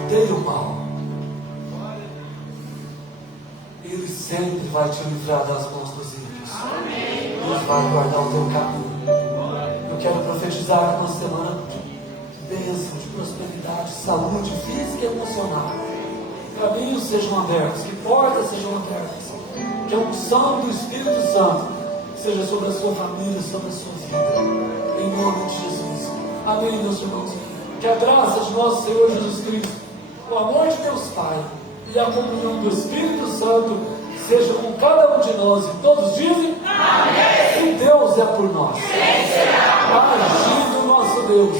odeia o mal. Ele sempre vai te livrar das mãos dos ímpios. Deus vai guardar o teu caminho. Eu quero profetizar que uma semana de bênção, de prosperidade, saúde física e emocional. Caminhos sejam abertos, que portas sejam abertas, que a unção do Espírito Santo seja sobre a sua família, sobre a sua vida, em nome de Jesus. Amém, meus irmãos. Que a graça de nosso Senhor Jesus Cristo, o amor de Deus Pai e a comunhão do Espírito Santo seja com cada um de nós, e todos dizem amém. Se Deus é por nós, agindo o nosso Deus,